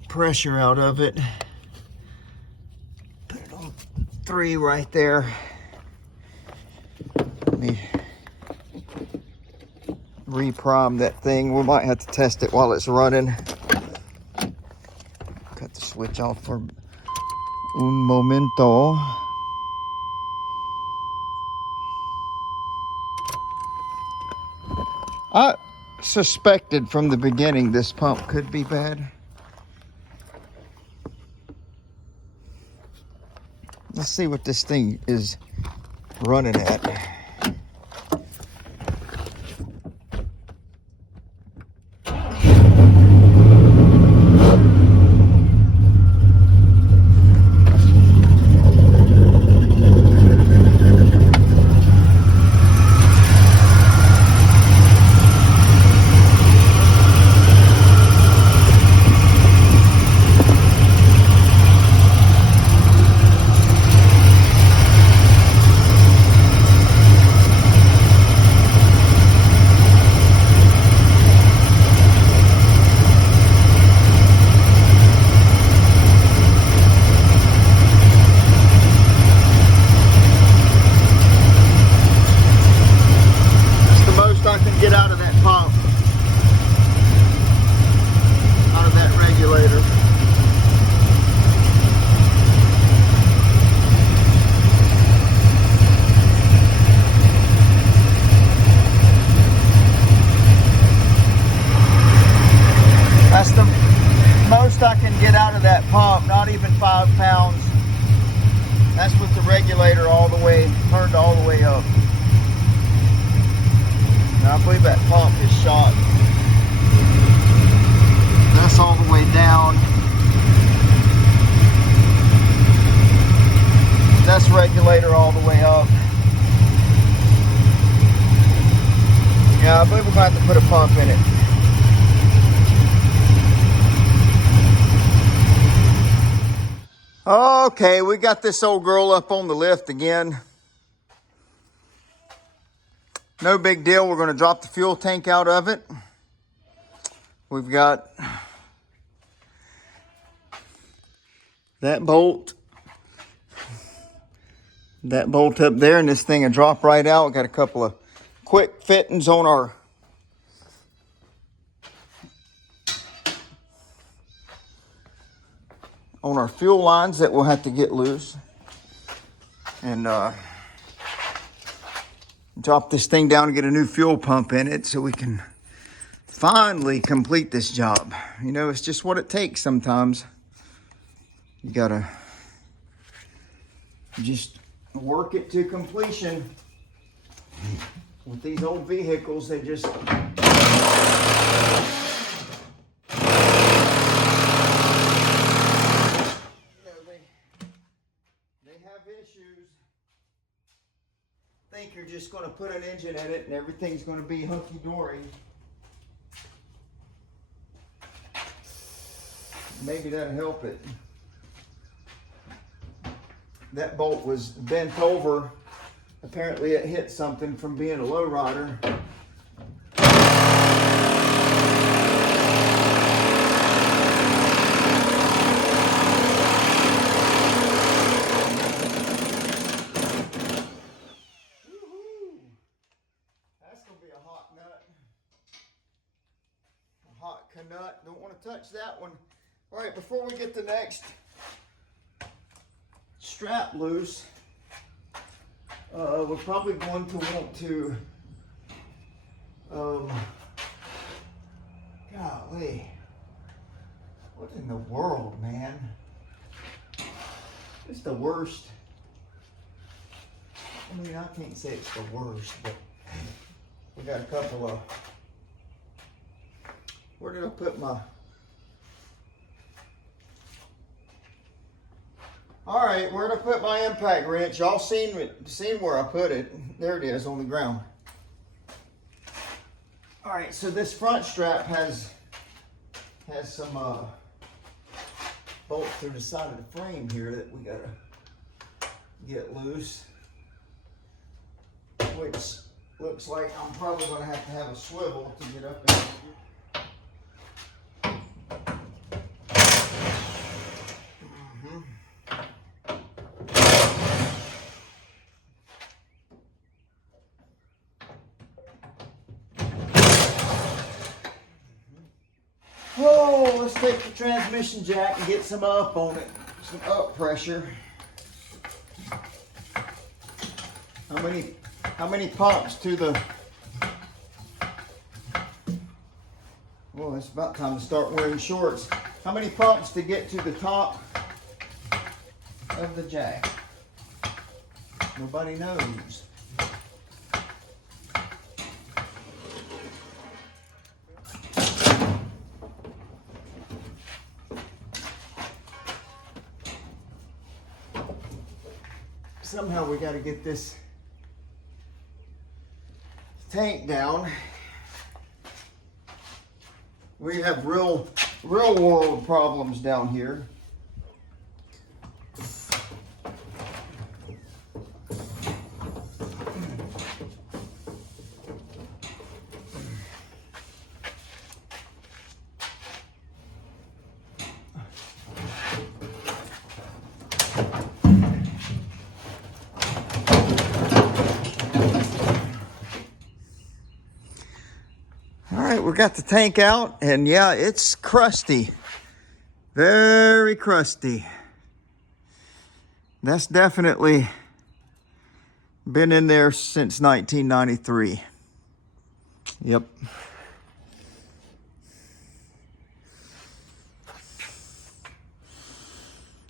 pressure out of it. Put it on 3 right there. Let me reprime that thing. We might have to test it while it's running. Cut the switch off for un momento. I suspected from the beginning this pump could be bad. Let's see what this thing is running at. Get out of that pump, out of that regulator. That's the most I can get out of that pump, not even 5 pounds. That's with the regulator all the way, turned all the way up. Now, I believe that pump is shot. That's all the way down. That's regulator all the way up. Yeah, I believe we're going to have to put a pump in it. Okay, we got this old girl up on the lift again. No big deal. We're going to drop the fuel tank out of it. We've got that bolt up there, and this thing will drop right out. We've got a couple of quick fittings on our fuel lines that we'll have to get loose. And drop this thing down and get a new fuel pump in it so we can finally complete this job. You know, it's just what it takes sometimes. You gotta just work it to completion. With these old vehicles, they just... they have issues. Think you're just going to put an engine in it and everything's going to be hunky-dory. Maybe that'll help it. That bolt was bent over. Apparently it hit something from being a low rider. Hot canut. Don't want to touch that one. All right, before we get the next strap loose, we're probably going to want to, golly, what in the world, man? It's the worst. I mean, I can't say it's the worst, but we got a couple of, where did I put my, All right, where'd I put my impact wrench? Y'all seen where I put it. There it is on the ground. All right, so this front strap has some bolt through the side of the frame here that we gotta get loose, which looks like I'm probably gonna have to have a swivel to get up in here. Oh, let's take the transmission jack and get some up on it, some up pressure. How many pumps to the? Well, it's about time to start wearing shorts. How many pumps to get to the top of the jack? Nobody knows. Somehow we got to get this tank down. We have real world problems down here. We got the tank out, and yeah, it's crusty. Very crusty. That's definitely been in there since 1993. Yep.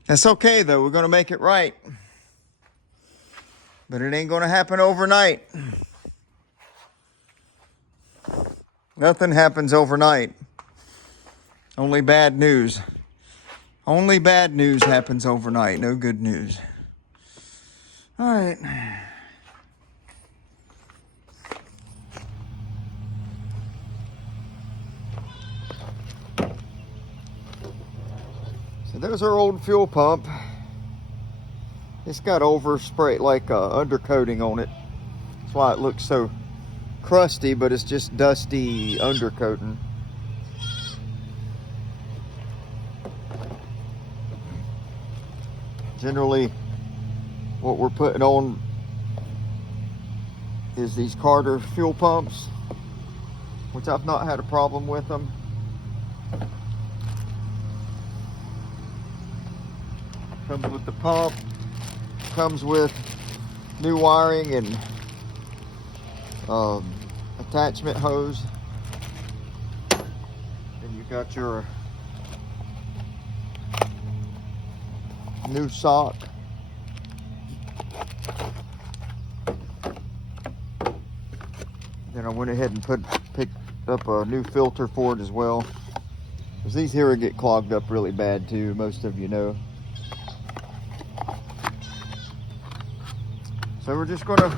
That's okay, though. We're going to make it right. But it ain't going to happen overnight. Nothing happens overnight. Only bad news. Only bad news happens overnight. No good news. All right. So there's our old fuel pump. It's got overspray, like undercoating on it. That's why it looks so crusty, but it's just dusty undercoating. Generally, what we're putting on is these Carter fuel pumps, which I've not had a problem with them. Comes with the pump, comes with new wiring and attachment hose. Then you got your new sock. Then I went ahead and picked up a new filter for it as well, because these here get clogged up really bad too, most of you know. So we're just gonna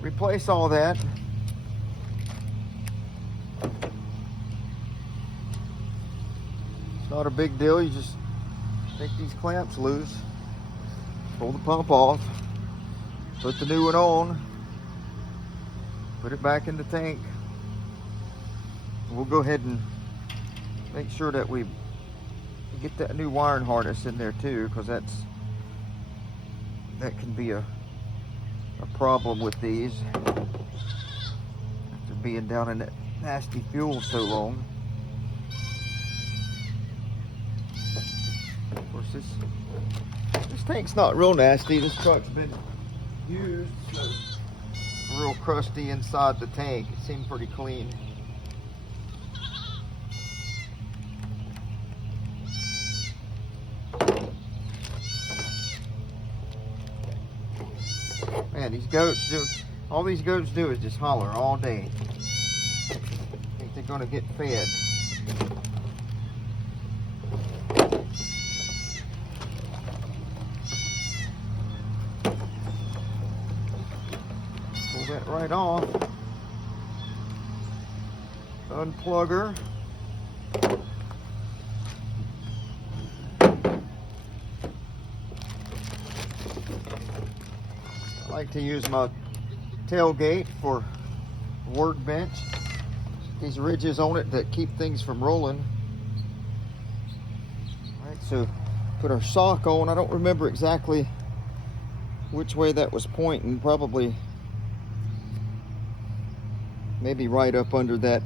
replace all that. It's not a big deal. You just take these clamps loose, pull the pump off, put the new one on, put it back in the tank. We'll go ahead and make sure that we get that new wiring harness in there too, because that can be a problem with these after being down in that nasty fuel so long. Of course, this tank's not real nasty. This truck's been used, so it's real crusty inside the tank. It seemed pretty clean. Man, these goats all these goats do is just holler all day. I think they're gonna get fed. right off. Unplug her. I like to use my tailgate for workbench. These ridges on it that keep things from rolling. All right, so put our sock on. I don't remember exactly which way that was pointing. Probably maybe right up under that.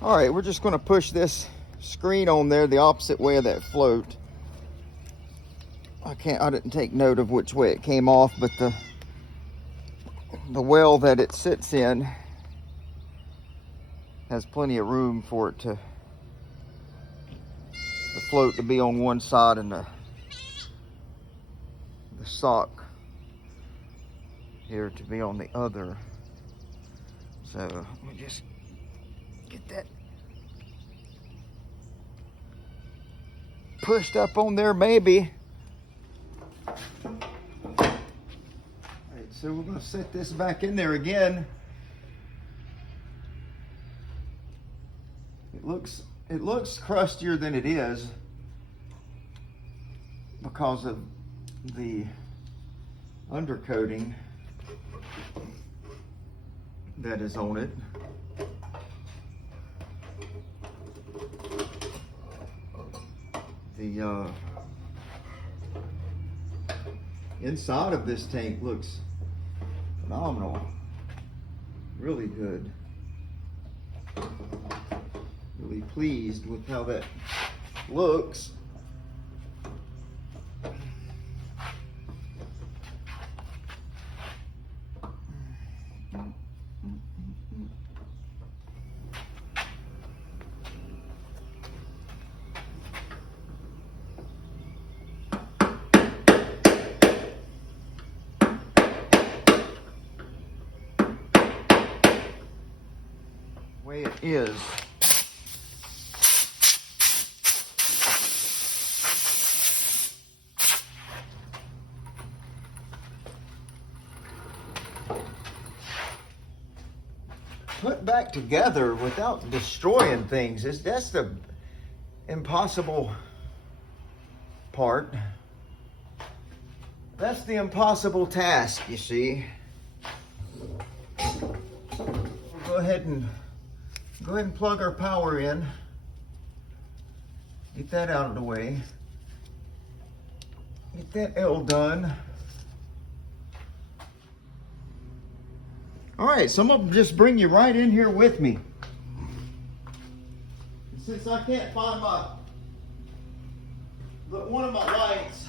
All right, we're just going to push this screen on there the opposite way of that float. I didn't take note of which way it came off, but the well that it sits in has plenty of room for it the float to be on one side and the sock here to be on the other. So let me just get that pushed up on there, maybe. All right, so we're going to set this back in there again. It looks crustier than it is because of the undercoating that is on it. The inside of this tank looks phenomenal. Really good. Really pleased with how that looks. Way it is. Put back together without destroying things that's the impossible part. That's the impossible task, you see. We'll go ahead and plug our power in. Get that out of the way. Get that L done. All right, so I'm gonna just bring you right in here with me. And since I can't find one of my lights,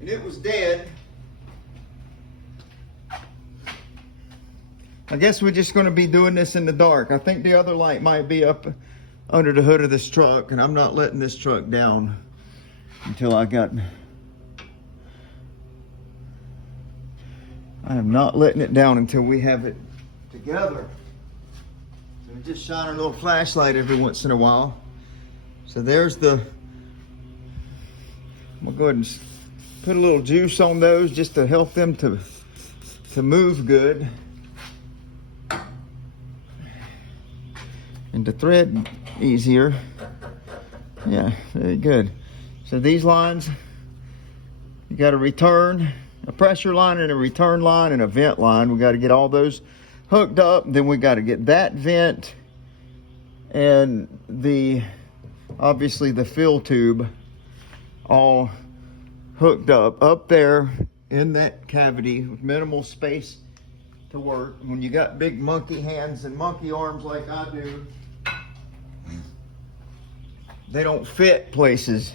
and it was dead, I guess we're just going to be doing this in the dark. I think the other light might be up under the hood of this truck, and I'm not letting this truck down until I am not letting it down until we have it together. So we just shine our little flashlight every once in a while. So there's I'm gonna go ahead and put a little juice on those just to help them to move good. And to thread easier. Yeah, very good. So these lines, you got a pressure line and a return line and a vent line. We got to get all those hooked up. Then we got to get that vent and obviously the fill tube all hooked up there in that cavity with minimal space to work. When you got big monkey hands and monkey arms like I do, they don't fit places.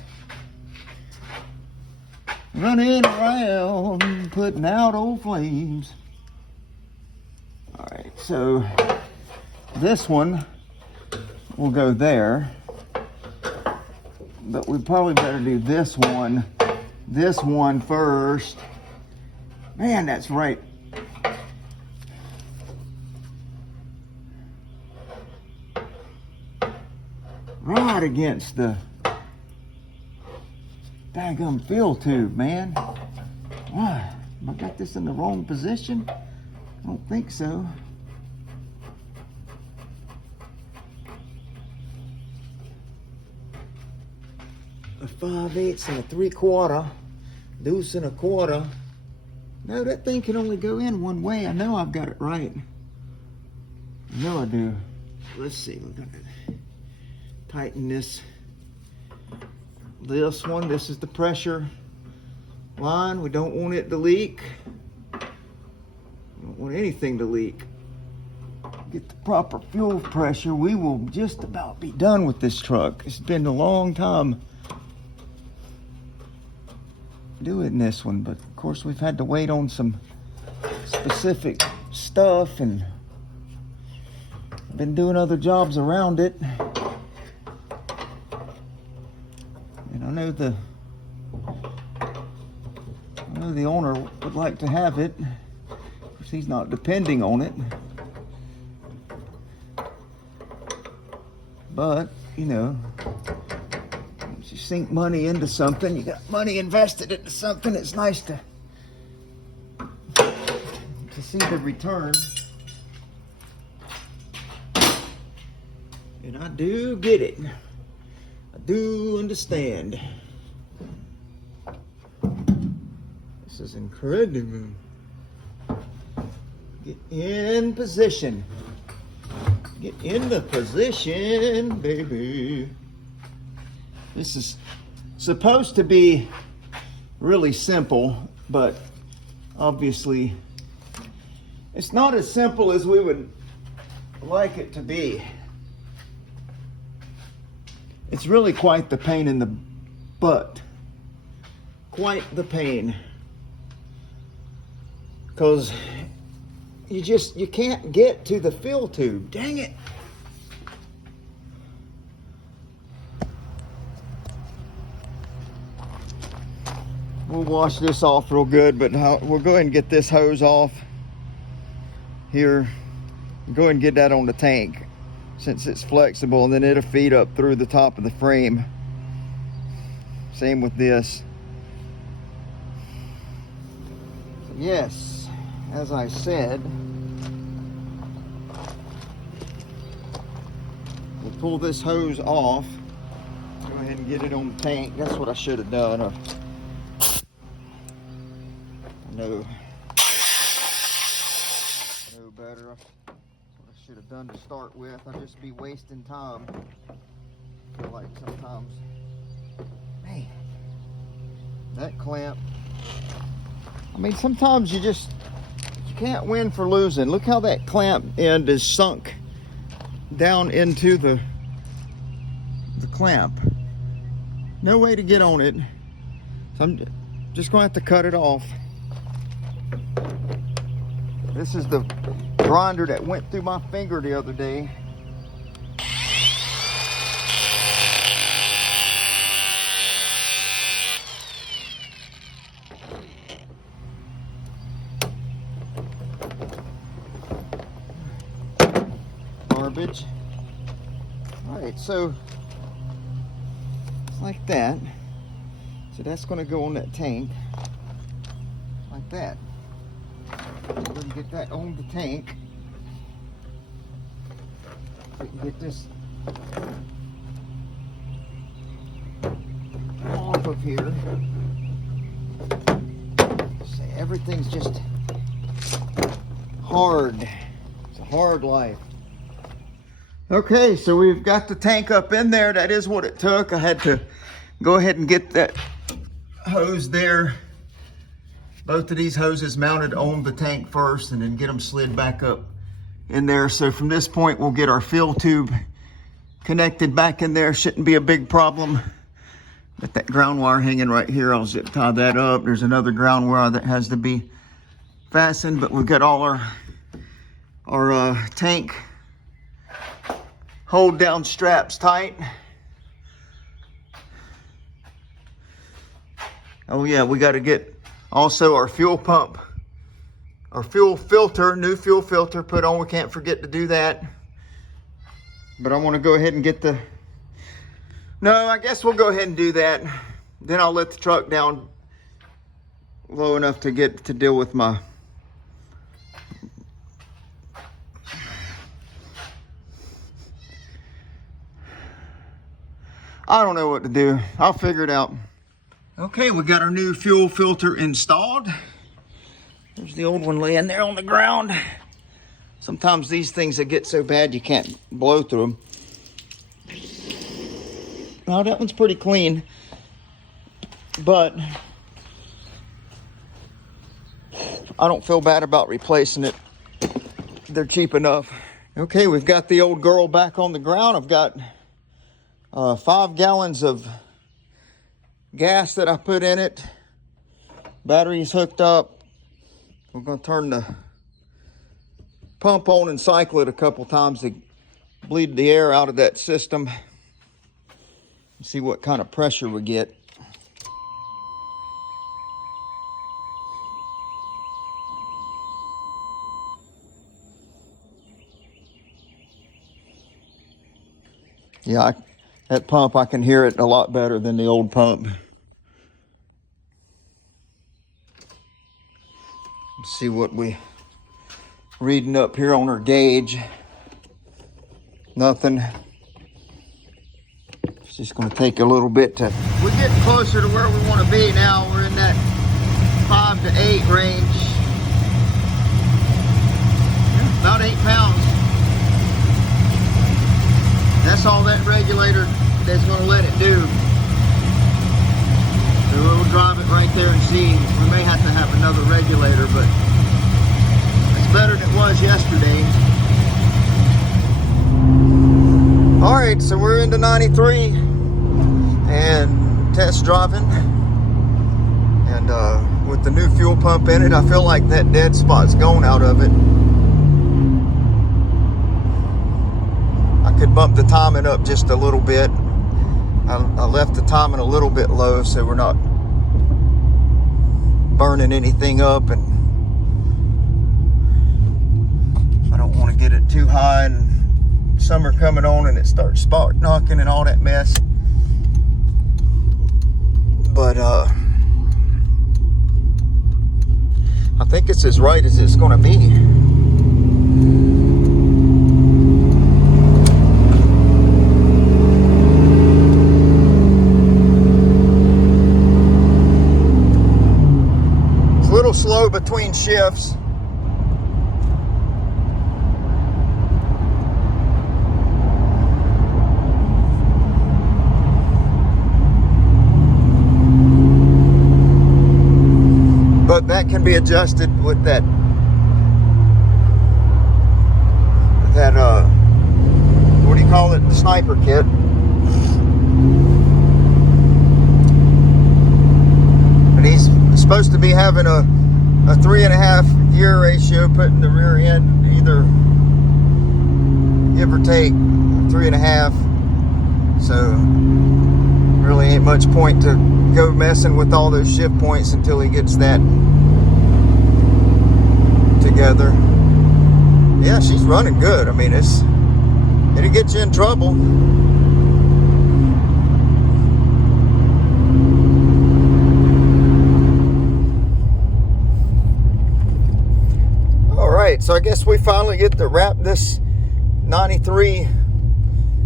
Running around, putting out old flames. All right, so this one will go there, but we probably better do this one first. Man, that's right. Right against the daggum fill tube, man. Why? Have I got this in the wrong position? I don't think so. A 5/8 and a 3/4, deuce and a quarter. No, that thing can only go in one way. I know I've got it right. I know I do. Let's see, we're gonna tighten this one. This is the pressure line. We don't want it to leak. We don't want anything to leak. Get the proper fuel pressure. We will just about be done with this truck. It's been a long time doing this one, but of course we've had to wait on some specific stuff and been doing other jobs around it. And I know the owner would like to have it. Of course, he's not depending on it. But, you know, once you sink money into something, you got money invested into something, it's nice to see the return. And I do get it. I do understand. This is incredible. Get in position. Get in the position, baby. This is supposed to be really simple, but obviously it's not as simple as we would like it to be. It's really quite the pain in the butt. Quite the pain. Because you can't get to the fill tube. Dang it. We'll wash this off real good, but we'll go ahead and get this hose off here. Go ahead and get that on the tank, since it's flexible, and then it'll feed up through the top of the frame. Same with this. So yes, as I said, we'll pull this hose off. Go ahead and get it on the tank. That's what I should have done. I know better. Should have done to start with. I'd just be wasting time. I feel like sometimes, man, that clamp. I mean, sometimes you can't win for losing. Look how that clamp end is sunk down into the clamp. No way to get on it. So I'm just going to have to cut it off. This is the grinder that went through my finger the other day. Garbage. All right, so it's like that. So that's going to go on that tank like that. We're going to get that on the tank. We can get this off of here. See, everything's just hard. It's a hard life. Okay, so we've got the tank up in there. That is what it took. I had to go ahead and get that hose there. Both of these hoses mounted on the tank first, and then get them slid back up in there. So from this point, we'll get our fill tube connected back in there. Shouldn't be a big problem. Got that ground wire hanging right here. I'll zip tie that up. There's another ground wire that has to be fastened, but we've got all our tank hold down straps tight. Oh yeah, we got to get also our fuel pump, our fuel filter, new fuel filter put on. We can't forget to do that. But I want to go ahead and get I guess we'll go ahead and do that. Then I'll let the truck down low enough to get to deal with my I don't know what to do. I'll figure it out. Okay, we got our new fuel filter installed. There's the old one laying there on the ground. Sometimes these things that get so bad you can't blow through them. Now that one's pretty clean, but I don't feel bad about replacing it. They're cheap enough. Okay, we've got the old girl back on the ground. I've got 5 gallons of gas that I put in it. Battery's hooked up. We're gonna turn the pump on and cycle it a couple times to bleed the air out of that system. See what kind of pressure we get. Yeah, that pump, I can hear it a lot better than the old pump. Let's see what we reading up here on our gauge. Nothing. It's just going to take a little bit to... We're getting closer to where we want to be now. We're in that 5 to 8 range. About 8 pounds. That's all that regulator that's going to let it do. So we'll drive it right there and see. We may have to have another regulator, but it's better than it was yesterday. All right, so we're into 93 and test driving. And with the new fuel pump in it, I feel like that dead spot's gone out of it. I could bump the timing up just a little bit. I left the timing a little bit low so we're not burning anything up, and I don't want to get it too high and summer coming on and it starts spark knocking and all that mess. But I think it's as right as it's going to be. Slow between shifts. But that can be adjusted with that what do you call it, the sniper kit. And he's supposed to be having a 3.5 gear ratio, putting the rear end either give or take 3.5. So really ain't much point to go messing with all those shift points until he gets that together. Yeah, she's running good. I mean, it'll get you in trouble. So I guess we finally get to wrap this 93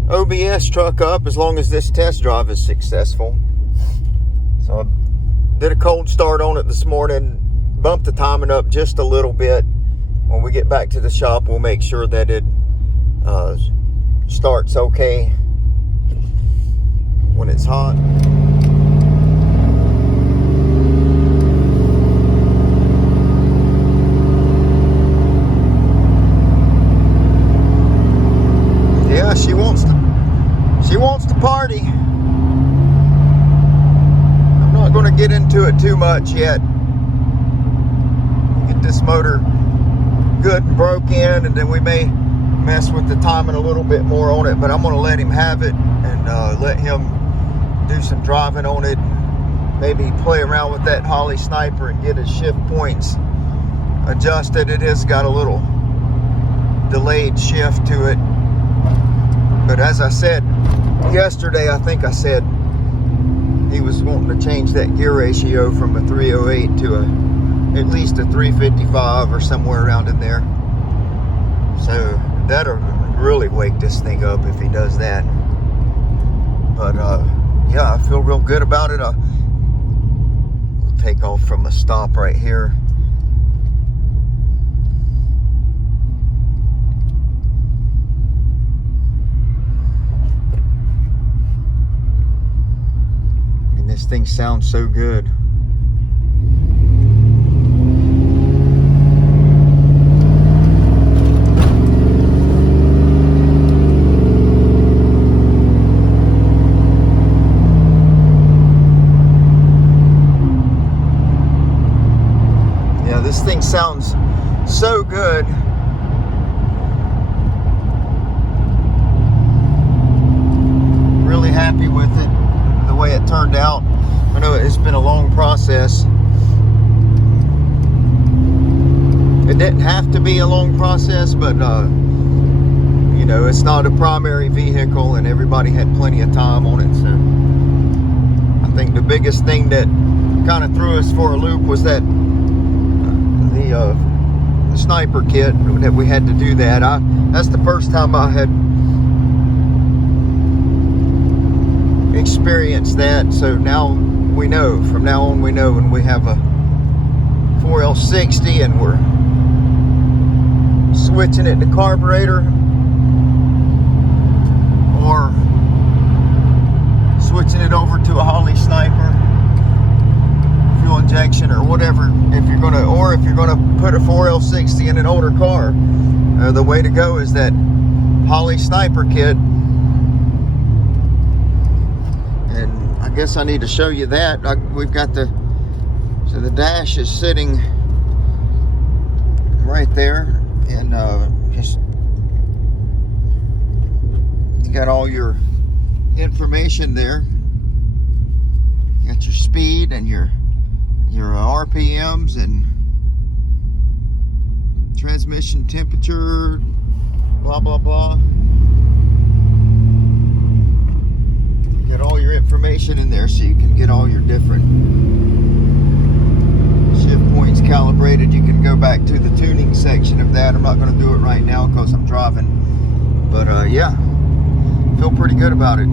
OBS truck up, as long as this test drive is successful. So I did a cold start on it this morning, bumped the timing up just a little bit. When we get back to the shop, we'll make sure that it starts okay when it's hot. Yeah, she wants to party. I'm not going to get into it too much yet. Get this motor good and broke in, and then we may mess with the timing a little bit more on it, but I'm going to let him have it and let him do some driving on it. Maybe play around with that Holly Sniper and get his shift points adjusted. It has got a little delayed shift to it. But as I said yesterday, I think I said, he was wanting to change that gear ratio from a 308 to at least a 355 or somewhere around in there. So that'll really wake this thing up if he does that. But yeah, I feel real good about it. I'll take off from a stop right here. And this thing sounds so good. This thing sounds so good. Really happy with it, the way it turned out. I know it's been a long process. It didn't have to be a long process, but you know, it's not a primary vehicle and everybody had plenty of time on it. So I think the biggest thing that kind of threw us for a loop was that the sniper kit, that we had to do that. That's the first time I had experienced that, so now we know. From now on we know when we have a 4L60 and we're switching it to carburetor or switching it over to a Holley Sniper fuel injection or whatever, if you're gonna put a 4L60 in an older car, the way to go is that Holley Sniper kit. And I guess I need to show you that. We've got the dash is sitting right there, and just you got all your information there. You got your speed and your RPMs and transmission temperature, blah blah blah. You get all your information in there so you can get all your different shift points calibrated. You can go back to the tuning section of that. I'm not going to do it right now because I'm driving, but yeah, feel pretty good about it.